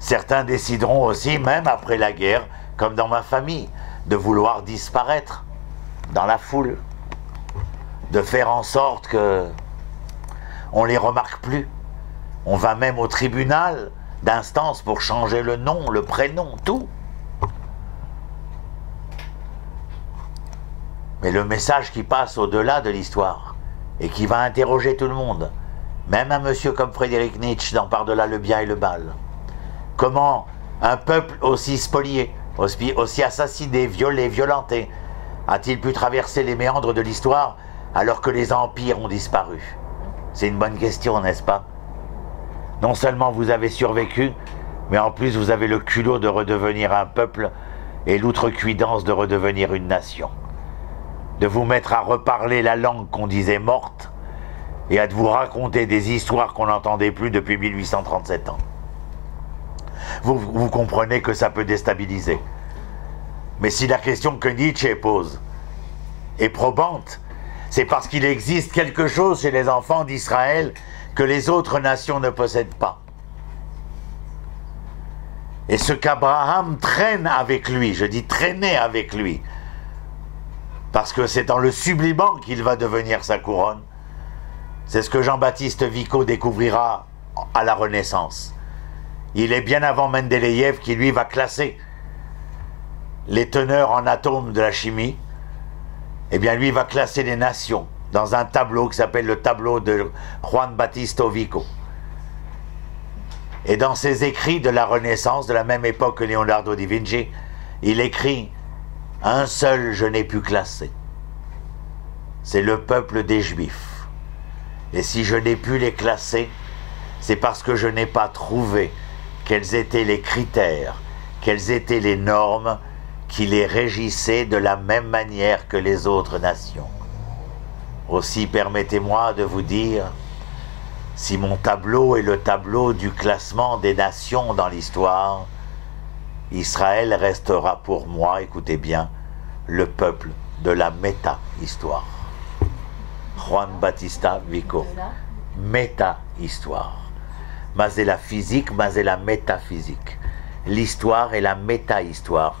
Certains décideront aussi, même après la guerre, comme dans ma famille, de vouloir disparaître dans la foule, de faire en sorte que on les remarque plus. On va même au tribunal d'instance pour changer le nom, le prénom, tout. Mais le message qui passe au-delà de l'histoire et qui va interroger tout le monde, même un monsieur comme Frédéric Nietzsche dans Par-delà le bien et le mal. Comment un peuple aussi spolié, aussi assassiné, violé, violenté, a-t-il pu traverser les méandres de l'histoire alors que les empires ont disparu? C'est une bonne question, n'est-ce pas? Non seulement vous avez survécu, mais en plus vous avez le culot de redevenir un peuple et l'outrecuidance de redevenir une nation. De vous mettre à reparler la langue qu'on disait morte et à vous raconter des histoires qu'on n'entendait plus depuis 1837 ans. Vous comprenez que ça peut déstabiliser. Mais si la question que Nietzsche pose est probante, c'est parce qu'il existe quelque chose chez les enfants d'Israël que les autres nations ne possèdent pas. Et ce qu'Abraham traîne avec lui, je dis traîner avec lui, parce que c'est en le sublimant qu'il va devenir sa couronne, c'est ce que Jean-Baptiste Vico découvrira à la Renaissance. Il est bien avant Mendeleïev qui lui va classer les teneurs en atomes de la chimie. Eh bien lui va classer les nations dans un tableau qui s'appelle le tableau de Juan Battista Vico. Et dans ses écrits de la Renaissance, de la même époque que Leonardo da Vinci, il écrit « Un seul je n'ai pu classer, c'est le peuple des Juifs. Et si je n'ai pu les classer, c'est parce que je n'ai pas trouvé quels étaient les critères, quelles étaient les normes qui les régissaient de la même manière que les autres nations. Aussi, permettez-moi de vous dire, si mon tableau est le tableau du classement des nations dans l'histoire, Israël restera pour moi, écoutez bien, le peuple de la méta-histoire. Juan Battista Vico. Méta-histoire. Mais c'est la physique, mais c'est la métaphysique. L'histoire est la méta-histoire.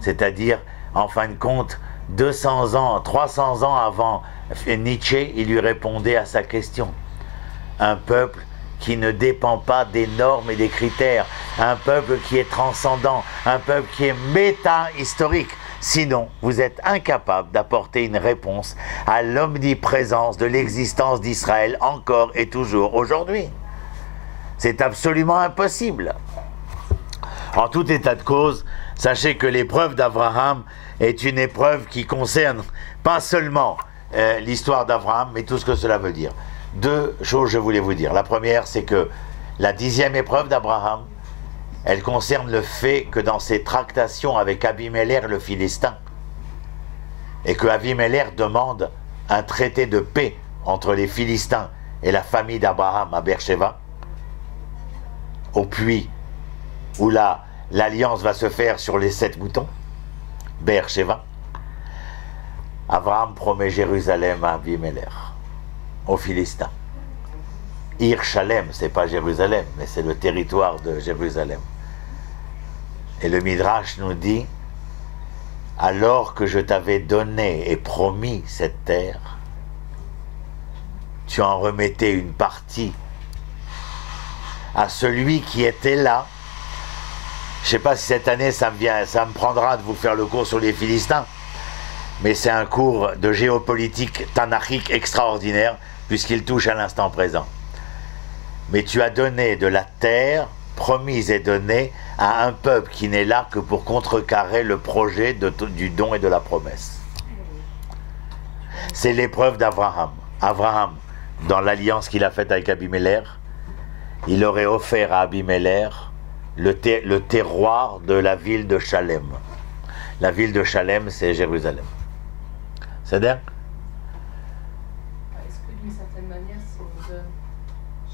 C'est-à-dire, en fin de compte, 200 ans, 300 ans avant Nietzsche, il lui répondait à sa question. Un peuple qui ne dépend pas des normes et des critères. Un peuple qui est transcendant. Un peuple qui est méta-historique. Sinon, vous êtes incapable d'apporter une réponse à l'omniprésence de l'existence d'Israël encore et toujours aujourd'hui. C'est absolument impossible. En tout état de cause, sachez que l'épreuve d'Abraham est une épreuve qui concerne pas seulement l'histoire d'Abraham, mais tout ce que cela veut dire. Deux choses je voulais vous dire. La première, c'est que la 10e épreuve d'Abraham, elle concerne le fait que dans ses tractations avec Abimelech le Philistin, et que Abimelech demande un traité de paix entre les Philistins et la famille d'Abraham à Beersheba, au puits où l'alliance va se faire sur les 7 moutons, Beersheba, Abraham promet Jérusalem à Abimelech, aux Philistins. Shalem, c'est pas Jérusalem, mais c'est le territoire de Jérusalem. Et le Midrash nous dit, alors que je t'avais donné et promis cette terre, tu en remettais une partie à celui qui était là. Je ne sais pas si cette année ça me prendra de vous faire le cours sur les Philistins, mais c'est un cours de géopolitique tanachique extraordinaire, puisqu'il touche à l'instant présent. Mais tu as donné de la terre promise et donnée à un peuple qui n'est là que pour contrecarrer le projet du don et de la promesse. C'est l'épreuve d'Abraham. Abraham, dans l'alliance qu'il a faite avec Abimelech, il aurait offert à Abimelech le terroir de la ville de Chalem. La ville de Chalem, c'est Jérusalem. C'est-à-dire? Est-ce que d'une certaine manière, si on donne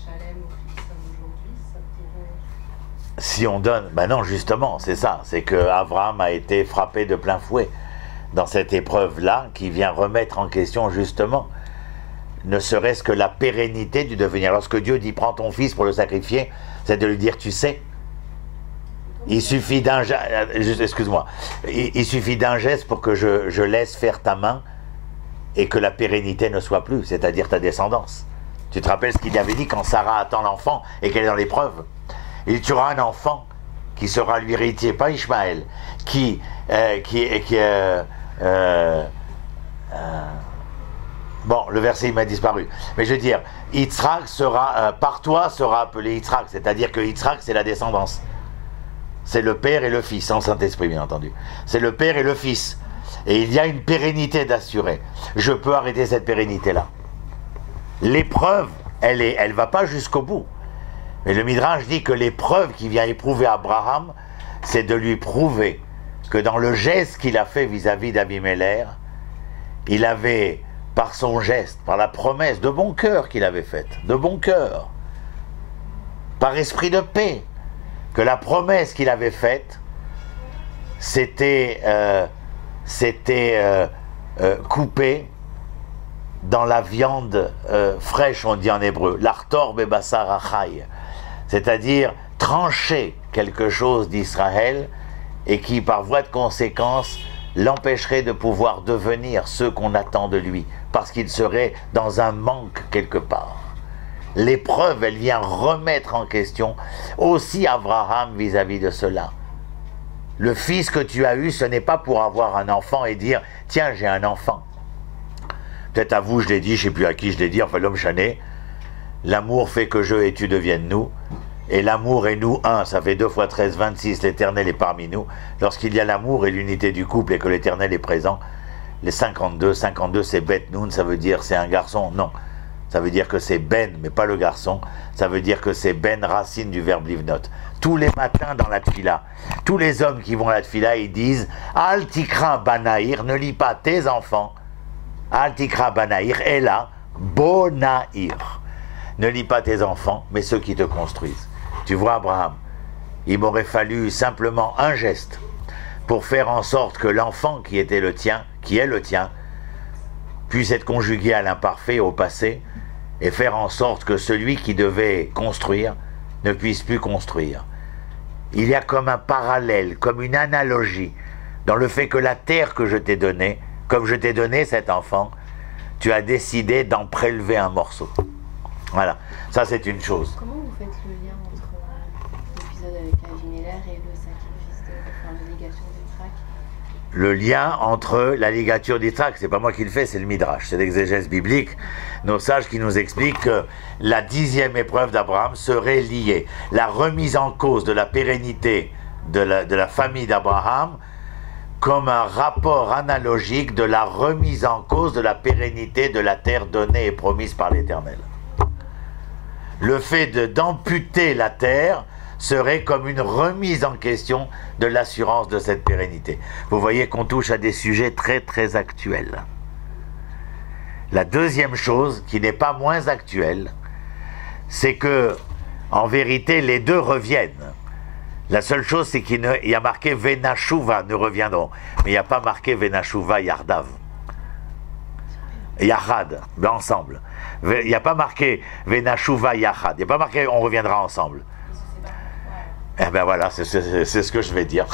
Chalem au fils aujourd'hui, ça pourrait... Si on donne, ben non, justement, c'est ça, c'est que Abraham a été frappé de plein fouet dans cette épreuve-là, qui vient remettre en question justement, ne serait-ce que la pérennité du devenir. Lorsque Dieu dit prends ton fils pour le sacrifier, c'est de lui dire tu sais, il suffit d'un geste, excuse-moi, il suffit d'un geste pour que je laisse faire ta main et que la pérennité ne soit plus, c'est-à-dire ta descendance. Tu te rappelles ce qu'il avait dit quand Sarah attend l'enfant et qu'elle est dans l'épreuve? Il tuera un enfant qui sera lui héritier, pas Ishmaël, bon, le verset il m'a disparu, mais je veux dire, Yitzhak sera, par toi sera appelé Yitzhak, c'est-à-dire que Yitzhak c'est la descendance. C'est le Père et le Fils, sans Saint-Esprit bien entendu. C'est le Père et le Fils. Et il y a une pérennité d'assurer. Je peux arrêter cette pérennité-là. L'épreuve, elle va pas jusqu'au bout. Mais le Midrash dit que l'épreuve qui vient éprouver Abraham, c'est de lui prouver que dans le geste qu'il a fait vis-à-vis d'Abimelech, il avait, par son geste, par la promesse de bon cœur qu'il avait faite, de bon cœur, par esprit de paix, que la promesse qu'il avait faite, c'était coupé dans la viande fraîche, on dit en hébreu, l'artor bebassar achai, c'est-à-dire trancher quelque chose d'Israël et qui, par voie de conséquence, l'empêcherait de pouvoir devenir ce qu'on attend de lui, parce qu'il serait dans un manque quelque part. L'épreuve, elle vient remettre en question aussi Abraham vis-à-vis de cela. Le fils que tu as eu, ce n'est pas pour avoir un enfant et dire « Tiens, j'ai un enfant ». Peut-être à vous, je l'ai dit, je ne sais plus à qui je l'ai dit, enfin l'homme chané. L'amour fait que je et tu deviennent nous. Et l'amour et nous, un, ça fait 2 fois 13, 26, l'Éternel est parmi nous. Lorsqu'il y a l'amour et l'unité du couple et que l'Éternel est présent, les 52 c'est Bet Noun, ça veut dire c'est un garçon, non. Ça veut dire que c'est Ben, mais pas le garçon. Ça veut dire que c'est Ben, racine du verbe livnot. Tous les matins dans la tfila, tous les hommes qui vont à la tfila, ils disent Al tikra banaïr, ne lis pas tes enfants. Al tikra banaïr, et là, bonaïr. Ne lis pas tes enfants, mais ceux qui te construisent. Tu vois, Abraham, il m'aurait fallu simplement un geste pour faire en sorte que l'enfant qui était le tien, qui est le tien, puisse être conjugué à l'imparfait, au passé, et faire en sorte que celui qui devait construire ne puisse plus construire. Il y a comme un parallèle, comme une analogie, dans le fait que la terre que je t'ai donnée, comme je t'ai donné cet enfant, tu as décidé d'en prélever un morceau. Voilà, ça c'est une chose. Comment vous faites le lien entre l'épisode avec Avimelech et le sacrifice la ligature d'Yitzhak? Le lien entre la ligature d'Yitzhak, c'est pas moi qui le fais, c'est le Midrash, c'est l'exégèse biblique. Nos sages qui nous expliquent que la 10e épreuve d'Abraham serait liée. La remise en cause de la pérennité de la famille d'Abraham comme un rapport analogique de la remise en cause de la pérennité de la terre donnée et promise par l'Éternel. Le fait d'amputer la terre serait comme une remise en question de l'assurance de cette pérennité. Vous voyez qu'on touche à des sujets très très actuels. La deuxième chose, qui n'est pas moins actuelle, c'est que, en vérité, les deux reviennent. La seule chose, c'est qu'il y a marqué Venashuva, nous reviendrons. Mais il n'y a pas marqué Venashuva Yardav. Yahad, ben ensemble. Il n'y a pas marqué Venashuva Yahad. Il n'y a pas marqué on reviendra ensemble. Eh ben voilà, c'est ce que je vais dire.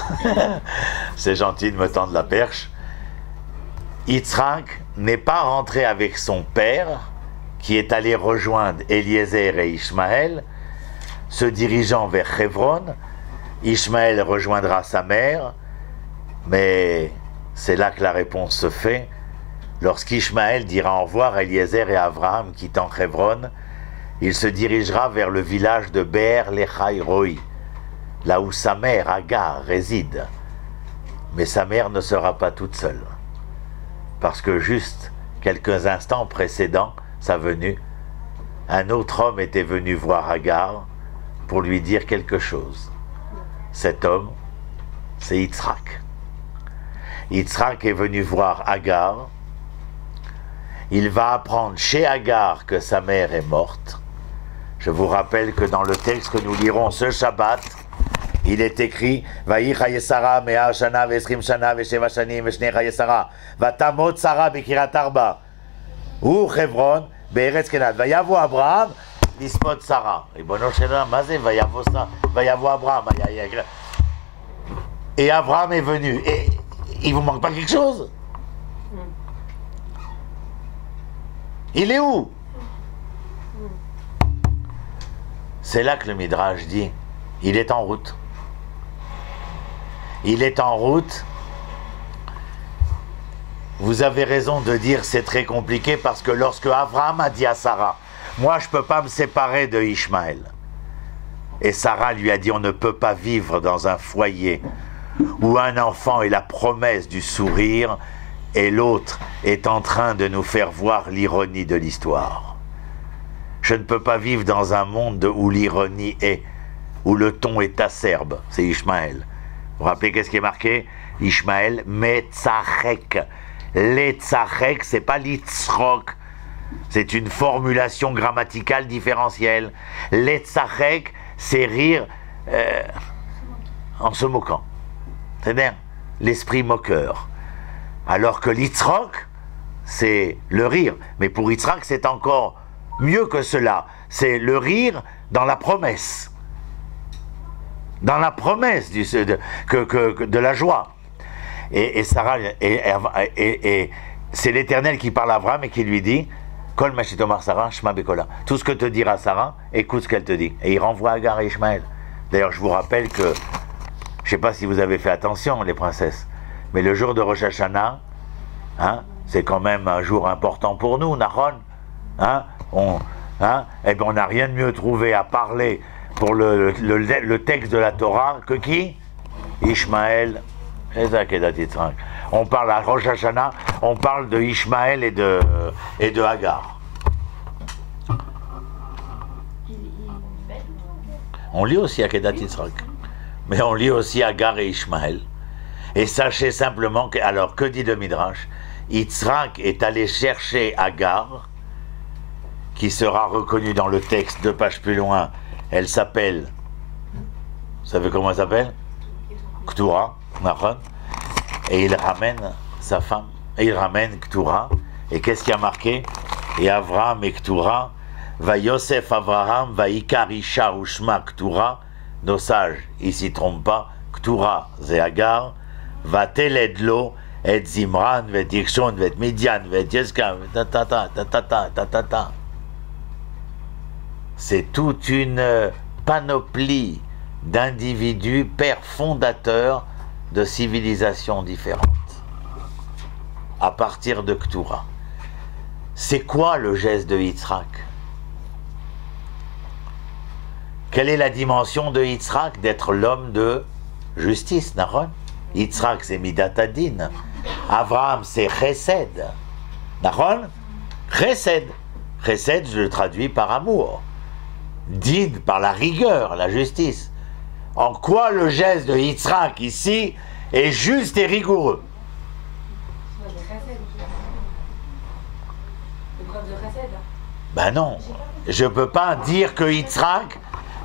C'est gentil de me tendre la perche. Yitzhak n'est pas rentré avec son père, qui est allé rejoindre Eliezer et Ishmaël, se dirigeant vers Hebron. Ishmaël rejoindra sa mère, mais c'est là que la réponse se fait. Lorsqu'Ishmaël dira au revoir à Eliezer et à Abraham quittant Hebron, il se dirigera vers le village de Be'er Lechai Roi, là où sa mère Agar réside. Mais sa mère ne sera pas toute seule, parce que juste quelques instants précédant sa venue, un autre homme était venu voir Agar pour lui dire quelque chose. Cet homme, c'est Yitzhak. Yitzhak est venu voir Agar. Il va apprendre chez Agar que sa mère est morte. Je vous rappelle que dans le texte que nous lirons ce Shabbat, il est écrit Vaïcha Yesara mea shana ve'esrim shana ve'sheva shanim ve'shnecha Yesara vatamot Sara bekirat arba ou Hebron be'eretz Kenad vayavo Abraham lispot Sara. Ribono shel olam, ma c'est vayavo Abraham. Et Abraham est venu. Et il vous manque pas quelque chose? Il est où? C'est là que le Midrash dit, il est en route. Il est en route. Vous avez raison de dire c'est très compliqué parce que lorsque Abraham a dit à Sarah, moi je ne peux pas me séparer de Ishmaël. Et Sarah lui a dit, on ne peut pas vivre dans un foyer où un enfant est la promesse du sourire et l'autre est en train de nous faire voir l'ironie de l'histoire. Je ne peux pas vivre dans un monde où l'ironie est, où le ton est acerbe. C'est Ishmaël. Vous vous rappelez qu'est-ce qui est marqué? Ishmaël, metzachek. Letzachek, c'est pas litzrok. C'est une formulation grammaticale différentielle. Letzachek, c'est rire en se moquant. C'est-à-dire l'esprit moqueur. Alors que l'itzrok, c'est le rire. Mais pour Yitzhak, c'est encore mieux que cela. C'est le rire dans la promesse. Dans la promesse de la joie. Et Sarah, et c'est l'Éternel qui parle à Abraham et qui lui dit Kol Mashitomar Sarah, Shma Bekola. Tout ce que te dira Sarah, écoute ce qu'elle te dit. Et il renvoie Agar et Ishmaël. D'ailleurs, je vous rappelle que, je ne sais pas si vous avez fait attention, les princesses, mais le jour de Rosh Hashanah, hein, c'est quand même un jour important pour nous, Nahon. Hein, eh bien, on n'a rien de mieux trouvé à parler pour le texte de la Torah que qui? Ishmaël et Zakedat Yitzhak. On parle à Rosh Hashanah, on parle de Ishmaël et de Agar. On lit aussi Akedat Yitzhak, mais on lit aussi Agar et Ishmaël. Et sachez simplement que, alors que dit le Midrash? Yitzhak est allé chercher Agar, qui sera reconnue dans le texte 2 pages plus loin. Elle s'appelle, vous savez comment elle s'appelle? Ktura, Nahon. Et il ramène sa femme, et il ramène Ktura. Et qu'est-ce qui a marqué? Et Avraham et Ktura, va Yosef Avraham, va Ikar Isha Ushma Ktura. Nos sages, ils s'y trompent pas. Ktura, c'est Agar. Va Teledlo, et Zimran, ve Dirshon, ve Midian, ve Yeska, ta. C'est toute une panoplie d'individus, pères fondateurs de civilisations différentes, à partir de Ktura. C'est quoi le geste de Yitzhak? Quelle est la dimension de Yitzhak? D'être l'homme de justice, Nahon. Yitzhak, c'est Midat Adin. Avraham, c'est Chesed. Nahon? Chesed. Chesed, je le traduis par amour. Din, par la rigueur, la justice. En quoi le geste de Yitzhak ici est juste et rigoureux? Ben non, je ne peux pas dire que Yitzhak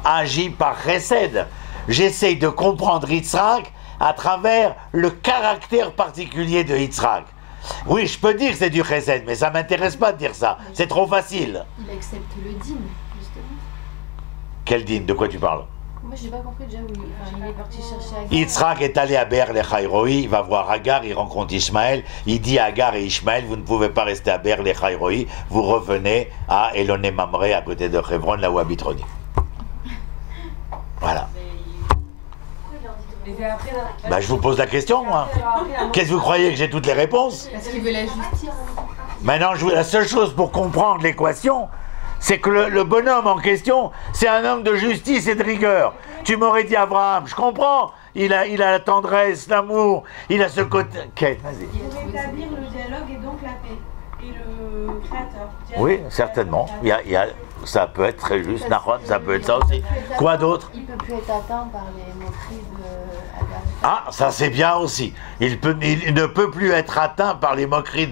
agit par chesed. J'essaye de comprendre Yitzhak à travers le caractère particulier de Yitzhak. Oui, je peux dire que c'est du chesed, mais ça ne m'intéresse pas de dire ça. C'est trop facile. Il accepte le din, justement. Quel din? De quoi tu parles? Moi, je n'ai pas compris déjà où il est parti chercher Agar. Yitzhak est allé à Be'er Lechaïroi, il va voir Agar, il rencontre Ishmaël, il dit à Agar et Ishmaël, vous ne pouvez pas rester à Be'er Lechaïroi, vous revenez à Eloné Mamré, à côté de Hebron, là où habite Roni. Voilà. Bah, je vous pose la question, moi. Qu'est-ce que vous croyez, que j'ai toutes les réponses? Parce qu'il veut la justice. Maintenant, la seule chose pour comprendre l'équation, c'est que le bonhomme en question, c'est un homme de justice et de rigueur. Tu m'aurais dit Abraham, je comprends, il a la tendresse, l'amour, il a ce côté... Okay, vas-y. Pour établir le dialogue et donc la paix. Et le créateur. Oui, certainement. Il y a Ça peut être très juste, Nahon, ça peut être ça aussi. Quoi d'autre? Il peut plus être atteint par les moqueries de Agar. Ah, ça c'est bien aussi. Il ne peut plus être atteint par les moqueries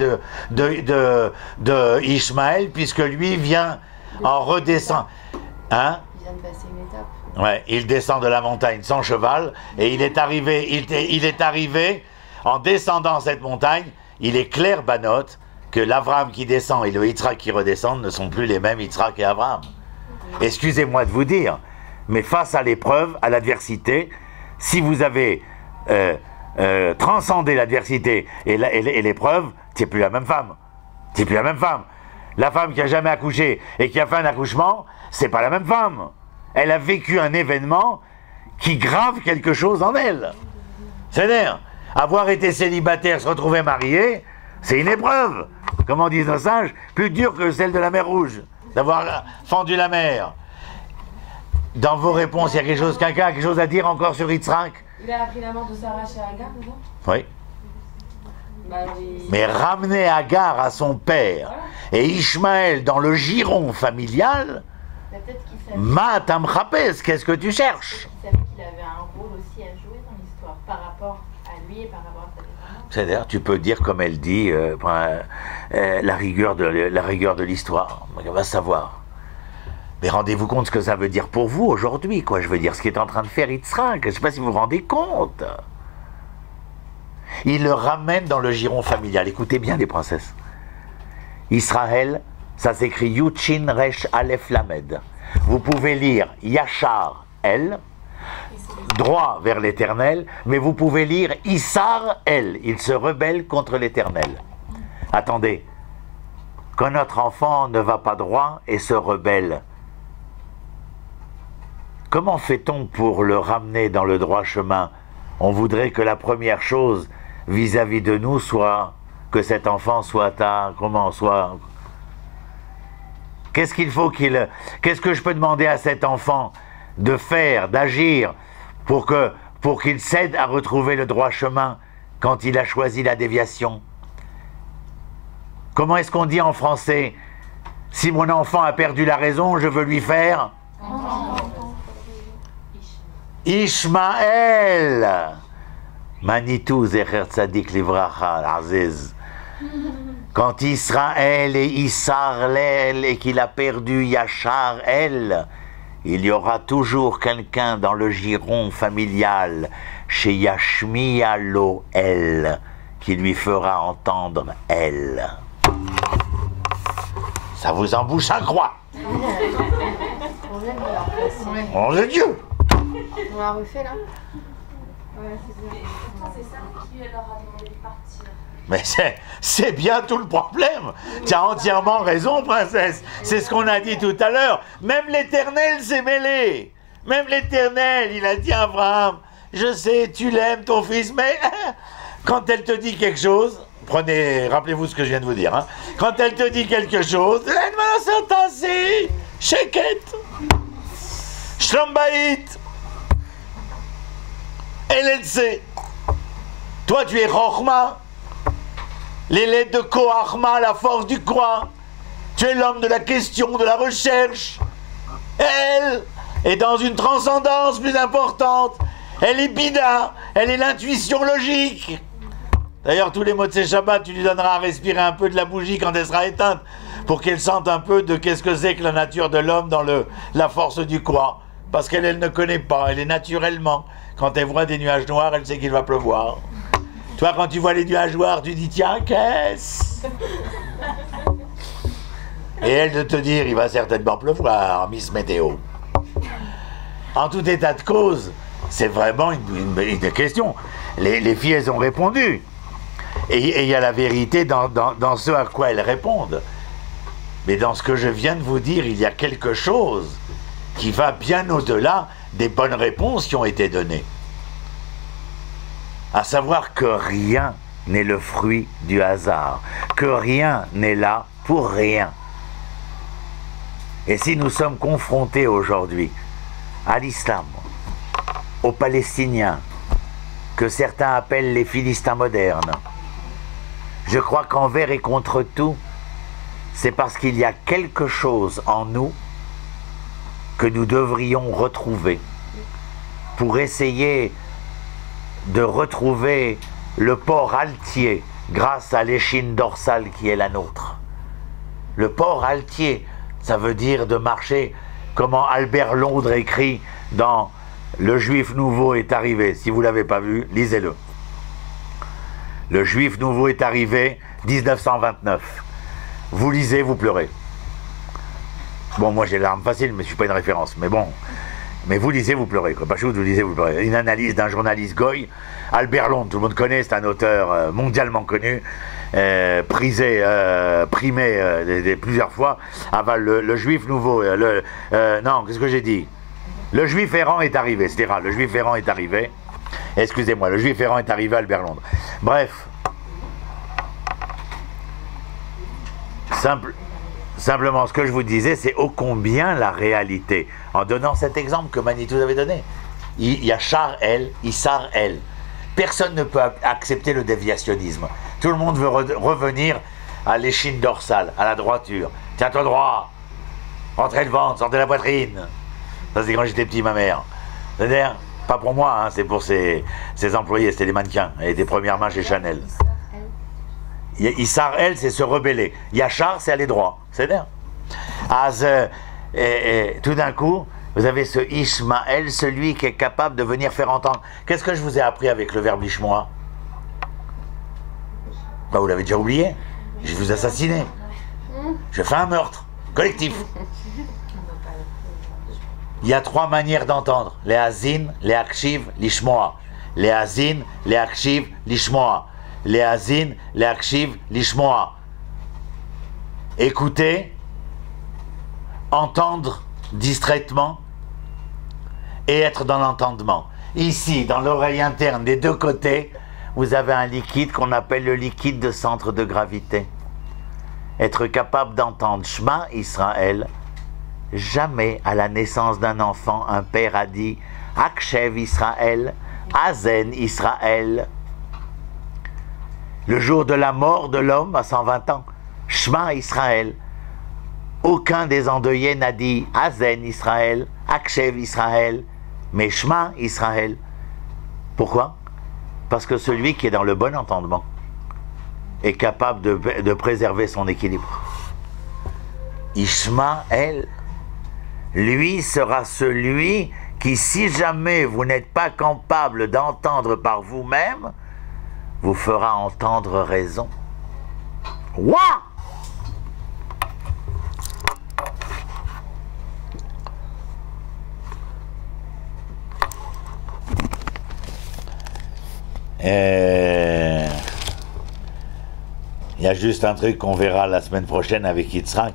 de Ishmaël, puisque lui vient en redescend. Hein? Il vient de passer une étape. Ouais, il descend de la montagne sans cheval, et il est arrivé, en descendant cette montagne, il est clair, Banot, que l'Abraham qui descend et le Yitzhak qui redescend ne sont plus les mêmes Yitzhak et Abraham. Excusez-moi de vous dire, mais face à l'épreuve, à l'adversité, si vous avez transcendé l'adversité et l'épreuve, tu n'es plus la même femme. Tu n'es plus la même femme. La femme qui a jamais accouché et qui a fait un accouchement, c'est pas la même femme. Elle a vécu un événement qui grave quelque chose en elle. C'est-à-dire, avoir été célibataire, se retrouver marié, c'est une épreuve. Comment disent nos sages, plus dure que celle de la mer Rouge, d'avoir fendu la mer. Dans vos réponses, il y a quelque chose, quelqu'un a quelque chose à dire encore sur Yitzhak? Il a appris la mort de Sarah chez Agar, c'est ça? Oui. Bah, oui. Mais ramener Agar à son père et Ishmaël dans le giron familial, Peut-être qu'il savait, Matam Chapes, qu'est-ce que tu cherches? il savait qu'il avait un rôle aussi à jouer dans l'histoire par rapport à lui et par rapport à sa descendance. C'est-à-dire, tu peux dire, comme elle dit, la rigueur de l'histoire. On va savoir. Mais rendez-vous compte ce que ça veut dire pour vous aujourd'hui, quoi. Je veux dire, ce qu'est en train de faire Yitzhak. Je ne sais pas si vous vous rendez compte. Il le ramène dans le giron familial. Écoutez bien, les princesses. Israël, ça s'écrit Yuchin Resh Aleph Lamed. Vous pouvez lire Yachar El, droit vers l'Éternel, mais vous pouvez lire Issar El. Il se rebelle contre l'Éternel. Attendez. Quand notre enfant ne va pas droit et se rebelle, comment fait-on pour le ramener dans le droit chemin? On voudrait que la première chose vis-à-vis de nous soit que cet enfant soit Qu'est-ce qu'il faut qu'est-ce que je peux demander à cet enfant de faire, d'agir pour qu'il s'aide à retrouver le droit chemin quand il a choisi la déviation? Comment est-ce qu'on dit en français? Si mon enfant a perdu la raison, je veux lui faire Ishmaël. Manitou Zecher Tzadik Livracha Aziz. Quand Israël et Issarlel et qu'il a perdu Yachar El, il y aura toujours quelqu'un dans le giron familial chez Yashmiya Lo El qui lui fera entendre El. Ça vous embouche un croix. On vient de la replacer. Mon Dieu. On l'a refait là? Ouais, c'est ça. C'est ça qui leur a demandé de partir. Mais c'est bien tout le problème. Tu as entièrement raison, princesse. C'est ce qu'on a dit tout à l'heure. Même l'Éternel s'est mêlé. Même l'Éternel, il a dit à Abraham, je sais, tu l'aimes, ton fils, mais quand elle te dit quelque chose, rappelez-vous ce que je viens de vous dire, hein. Quand elle te dit quelque chose, Sheket, Shlombaït, elle sait. Toi, tu es Chochma, les lettres de Koachma, la force du quoi. Tu es l'homme de la question, de la recherche. Elle est dans une transcendance plus importante. Elle est Bida, elle est l'intuition logique. D'ailleurs, tous les mots de ces Shabbat, tu lui donneras à respirer un peu de la bougie quand elle sera éteinte, pour qu'elle sente un peu de qu'est-ce que c'est que la nature de l'homme dans la force du quoi. Parce qu'elle ne connaît pas, elle est naturellement. Quand elle voit des nuages noirs, elle sait qu'il va pleuvoir. Toi, quand tu vois les nuages noirs, tu dis, tiens, qu'est-ce? Et elle de te dire, il va certainement pleuvoir, Miss Météo. En tout état de cause, c'est vraiment une question. Les filles, elles ont répondu. Et il y a la vérité dans ce à quoi elles répondent. Mais dans ce que je viens de vous dire, il y a quelque chose qui va bien au-delà des bonnes réponses qui ont été données. À savoir que rien n'est le fruit du hasard, que rien n'est là pour rien. Et si nous sommes confrontés aujourd'hui à l'islam, aux Palestiniens, que certains appellent les Philistins modernes, je crois qu'envers et contre tout, c'est parce qu'il y a quelque chose en nous que nous devrions retrouver pour essayer de retrouver le port altier grâce à l'échine dorsale qui est la nôtre. Le port altier, ça veut dire de marcher, comment Albert Londres écrit dans Le Juif nouveau est arrivé. Si vous ne l'avez pas vu, lisez-le. Le Juif nouveau est arrivé, 1929. Vous lisez, vous pleurez. Bon, moi j'ai l'arme facile, mais je ne suis pas une référence. Mais bon, mais vous lisez, vous pleurez. Pas chaud, vous lisez, vous pleurez. Une analyse d'un journaliste goy, Albert Londres, tout le monde connaît, c'est un auteur mondialement connu, prisé, primé plusieurs fois. Le Juif nouveau, non, qu'est-ce que j'ai dit? Le Juif errant est arrivé, c'est rare, le Juif errant est arrivé. Excusez-moi, le Juif errant est arrivé à Albert Londres. Bref. Simplement, ce que je vous disais, c'est ô combien la réalité, en donnant cet exemple que Manitou avait donné. Il y a Char El, Issar El. Personne ne peut accepter le déviationnisme. Tout le monde veut revenir à l'échine dorsale, à la droiture. Tiens-toi droit, rentrez le ventre, sortez la poitrine. Ça, c'est quand j'étais petit, ma mère. C'est-à-dire, pas pour moi, hein, c'est pour ses employés, c'était des mannequins. Elle était première main chez Chanel. Issar El, c'est se rebeller. Yachar, c'est aller droit. C'est-à-dire. Tout d'un coup, vous avez ce Ishmael, celui qui est capable de venir faire entendre. Qu'est-ce que je vous ai appris avec le verbe Ishmoa? Bah, vous l'avez déjà oublié. Je vous ai assassiné. J'ai fait un meurtre collectif. Il y a 3 manières d'entendre. Les Hazin, les Akshiv, l'Ishmoa. Les Hazin, les Akshiv, l'Ishmoa. Les Hazin, les Akshiv, l'Ishmoa. Écouter, entendre distraitement et être dans l'entendement. Ici, dans l'oreille interne des deux côtés, vous avez un liquide qu'on appelle le liquide de centre de gravité. Être capable d'entendre Shema Israël. Jamais à la naissance d'un enfant, un père a dit Akshev Israël, Hazen Israël. Le jour de la mort de l'homme, à 120 ans, Shema Israël. Aucun des endeuillés n'a dit Hazen Israël, Akshev Israël, mais Shema Israël. Pourquoi? Parce que celui qui est dans le bon entendement est capable de préserver son équilibre. Ishmaël, lui sera celui qui, si jamais vous n'êtes pas capable d'entendre par vous-même, vous fera entendre raison. Ouah! Il y a juste un truc qu'on verra la semaine prochaine avec Yitzhak,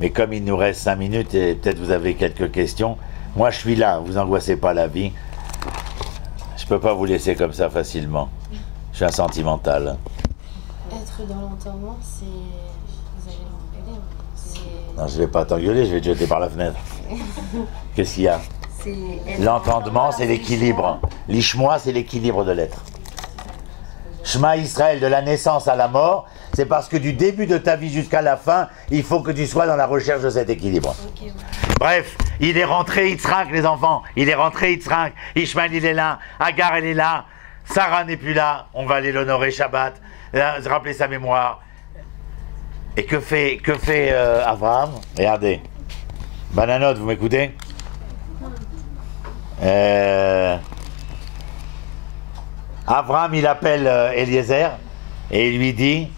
mais comme il nous reste 5 minutes et peut-être vous avez quelques questions, moi je suis là, vous angoissez pas la vie. Je peux pas vous laisser comme ça facilement. Je suis un sentimental. Être dans l'entendement, c'est... Vous allez m'engueuler. Non, je vais pas t'engueuler, je vais te jeter par la fenêtre. Qu'est-ce qu'il y a? L'entendement, c'est l'équilibre. L'ishmoa, c'est l'équilibre de l'être. Shema Israël, de la naissance à la mort, c'est parce que du début de ta vie jusqu'à la fin, il faut que tu sois dans la recherche de cet équilibre. Okay, ouais. Bref, il est rentré Yitzhak, les enfants. Il est rentré Yitzhak. Ishmael, il est là. Agar, elle est là. Sarah n'est plus là. On va aller l'honorer Shabbat. Rappeler sa mémoire. Et que fait Abraham? Regardez. Bananote, vous m'écoutez? Abraham, il appelle Eliezer et il lui dit,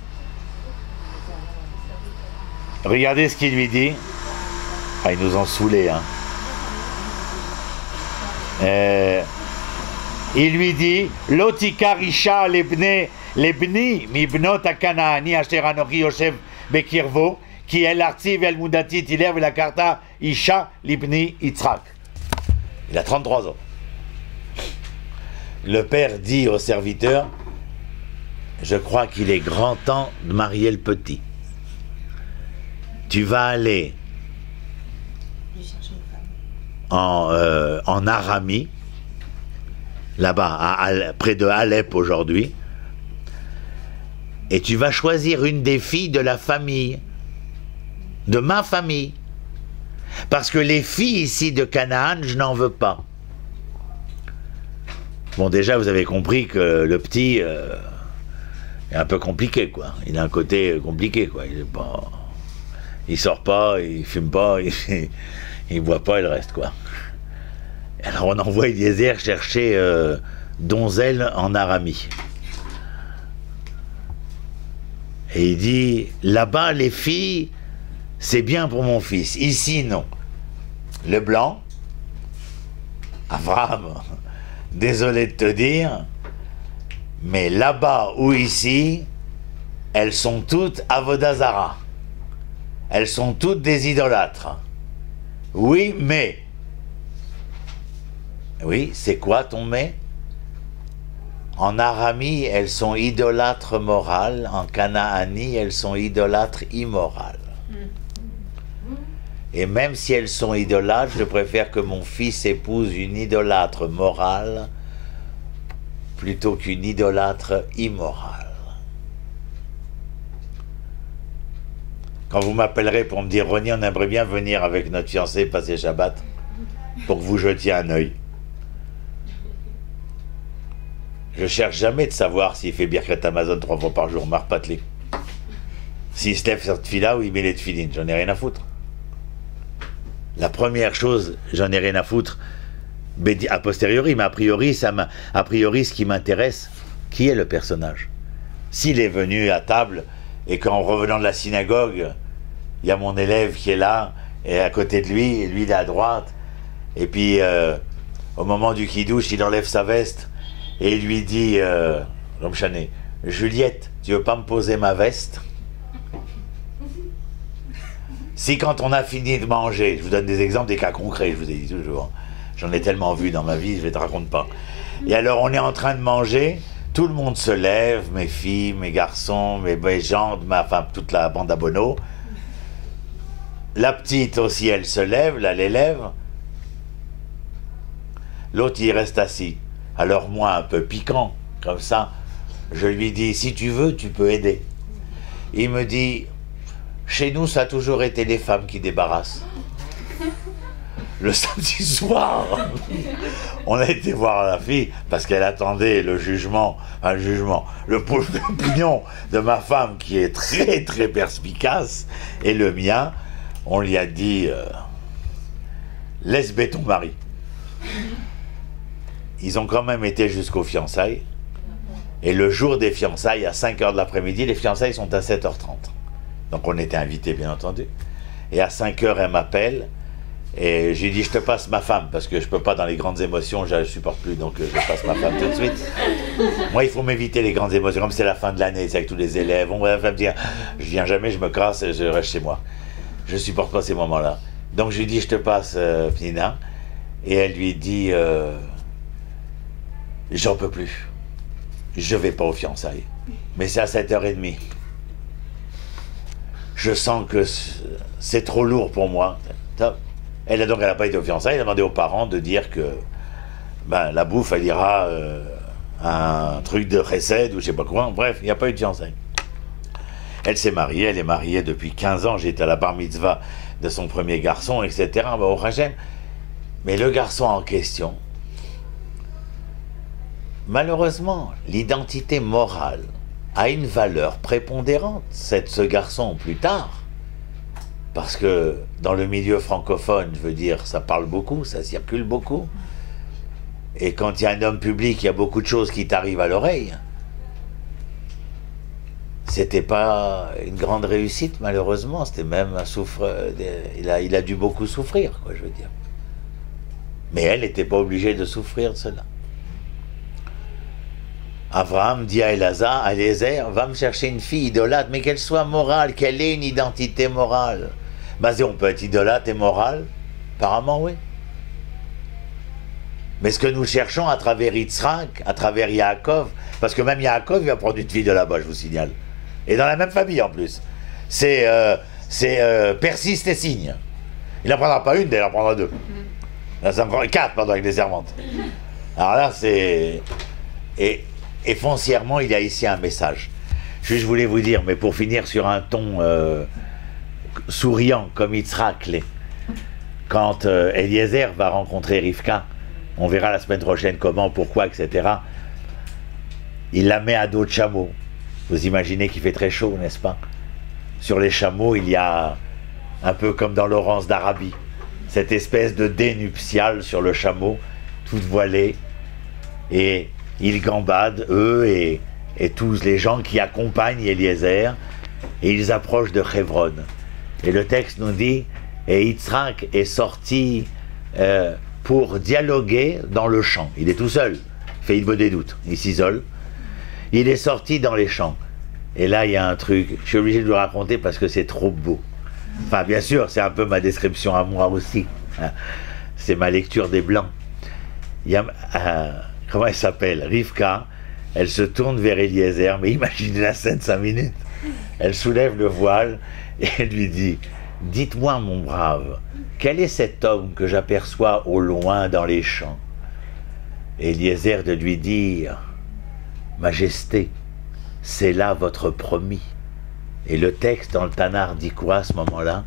regardez ce qu'il lui dit. Ah, ils nous ont saoulés, hein. Il lui dit, Lotikar isha lebni mibnot akanaani asher anochi yoshev bekirvo ki el artiv el mudati tiler vela karta isha libni Yitzhak. Il a 33 ans. Le père dit au serviteur, je crois qu'il est grand temps de marier le petit. Tu vas aller en Aramie, là-bas, près de Alep aujourd'hui, et tu vas choisir une des filles de la famille, de ma famille, Parce que les filles ici de Canaan, je n'en veux pas. Bon, déjà, vous avez compris que le petit est un peu compliqué, quoi. Il a un côté compliqué, quoi. Il sort pas, il fume pas, il boit pas et le reste, quoi. Alors on envoie Eliezer chercher donzelle en Aramie. Et il dit, là-bas, les filles, c'est bien pour mon fils. Ici, non. Le blanc, Abraham, désolé de te dire, mais là-bas ou ici, elles sont toutes Avodazara. Elles sont toutes des idolâtres. Oui, mais... Oui, c'est quoi ton mais? En Aramie, elles sont idolâtres morales. En Canaanie, elles sont idolâtres immorales. Et même si elles sont idolâtres, je préfère que mon fils épouse une idolâtre morale plutôt qu'une idolâtre immorale. Quand vous m'appellerez pour me dire, Ronnie, on aimerait bien venir avec notre fiancé passer Shabbat pour que vous jetiez un œil. Je cherche jamais de savoir s'il fait Birkat Amazon 3 fois par jour, Marpatli. S'il se lève cette fila ou il met les tefilines, j'en ai rien à foutre. La première chose, j'en ai rien à foutre, a posteriori, mais a priori, ce qui m'intéresse, qui est le personnage? S'il est venu à table et qu'en revenant de la synagogue, il y a mon élève qui est là, et à côté de lui, et lui il est à droite, et puis au moment du kidouche, il enlève sa veste, et il lui dit, Juliette, tu veux pas me poser ma veste? Si quand on a fini de manger, je vous donne des exemples, des cas concrets, je vous ai dit toujours, j'en ai tellement vu dans ma vie, je ne te raconte pas. Et alors on est en train de manger, tout le monde se lève, mes filles, mes garçons, mes gens, enfin toute la bande à Bono. La petite aussi, elle se lève, là, l'élève. L'autre, il reste assis. Alors moi, un peu piquant, comme ça, je lui dis, si tu veux, tu peux aider. Il me dit, chez nous, ça a toujours été les femmes qui débarrassent. Le samedi soir, on a été voir la fille, parce qu'elle attendait le jugement, l'opinion de ma femme, qui est très, très perspicace, et le mien, on lui a dit, laisse bête ton mari. Ils ont quand même été jusqu'aux fiançailles. Et le jour des fiançailles, à 5h de l'après-midi, les fiançailles sont à 7h30. Donc on était invités, bien entendu. Et à 5h, elle m'appelle. Et j'ai dit, je te passe ma femme, parce que je ne peux pas, dans les grandes émotions, je ne supporte plus, donc je passe ma femme tout de suite. Moi, il faut m'éviter les grandes émotions. Comme c'est la fin de l'année, c'est avec tous les élèves. On va me dire, je viens jamais, je me casse, je reste chez moi. Je ne supporte pas ces moments-là. Donc je lui dis, je te passe Pnina. Et elle lui dit, j'en peux plus. Je vais pas aux fiançailles. Mais c'est à 7h30. Je sens que c'est trop lourd pour moi. Elle n'a pas été aux fiançailles, elle a demandé aux parents de dire que la bouffe, elle ira un truc de chesed ou je sais pas quoi. Bref, il n'y a pas eu de fiançailles. Elle s'est mariée, elle est mariée depuis 15 ans. J'étais à la bar mitzvah de son premier garçon, etc. Au Rachem. Mais le garçon en question, malheureusement, l'identité morale a une valeur prépondérante. Ce garçon, plus tard, parce que dans le milieu francophone, je veux dire, ça parle beaucoup, ça circule beaucoup. Et quand il y a un homme public, il y a beaucoup de choses qui t'arrivent à l'oreille. C'était pas une grande réussite, malheureusement. C'était même un souffre. Il a dû beaucoup souffrir, quoi, je veux dire. Mais elle n'était pas obligée de souffrir de cela. Abraham dit à Eliezer, va me chercher une fille idolâtre, mais qu'elle soit morale, qu'elle ait une identité morale. On peut être idolâtre et moral? Apparemment, oui. Mais ce que nous cherchons à travers Yitzhak, à travers Yaakov, parce que même Yaakov, il va prendre une fille de là-bas, je vous signale. Et dans la même famille, en plus. C'est persiste et signe. Il n'en prendra pas une, il en prendra deux. Là, ça en prend 4, pardon, avec les servantes. Alors là, c'est... Et foncièrement, il y a ici un message. Je voulais vous dire, mais pour finir sur un ton souriant, comme Yitzhak l'est, quand Eliezer va rencontrer Rivka, on verra la semaine prochaine comment, pourquoi, etc. Il la met à dos de chameau. Vous imaginez qu'il fait très chaud, n'est-ce pas? Sur les chameaux, il y a, un peu comme dans Laurence d'Arabie, cette espèce de dé nuptial sur le chameau, toute voilée, et ils gambadent, eux et tous les gens qui accompagnent Eliezer, et ils approchent de Hebron. Et le texte nous dit, et Yitzhak est sorti pour dialoguer dans le champ. Il est tout seul, fait il veut des doutes, il s'isole. Il est sorti dans les champs. Et là, il y a un truc, je suis obligé de le raconter parce que c'est trop beau. Enfin, bien sûr, c'est un peu ma description à moi aussi. C'est ma lecture des Blancs. Il y a, comment elle s'appelle? Rivka. Elle se tourne vers Eliezer, mais imaginez la scène 5 minutes. Elle soulève le voile et elle lui dit, « Dites-moi, mon brave, quel est cet homme que j'aperçois au loin dans les champs ?» Eliezer de lui dire, « Majesté, c'est là votre promis. » Et le texte dans le Tanar dit quoi à ce moment-là?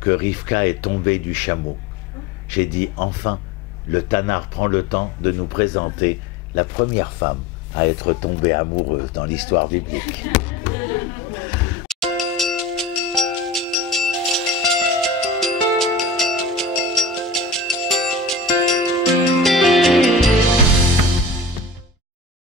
Que Rivka est tombée du chameau. J'ai dit, enfin, le Tanar prend le temps de nous présenter la première femme à être tombée amoureuse dans l'histoire biblique.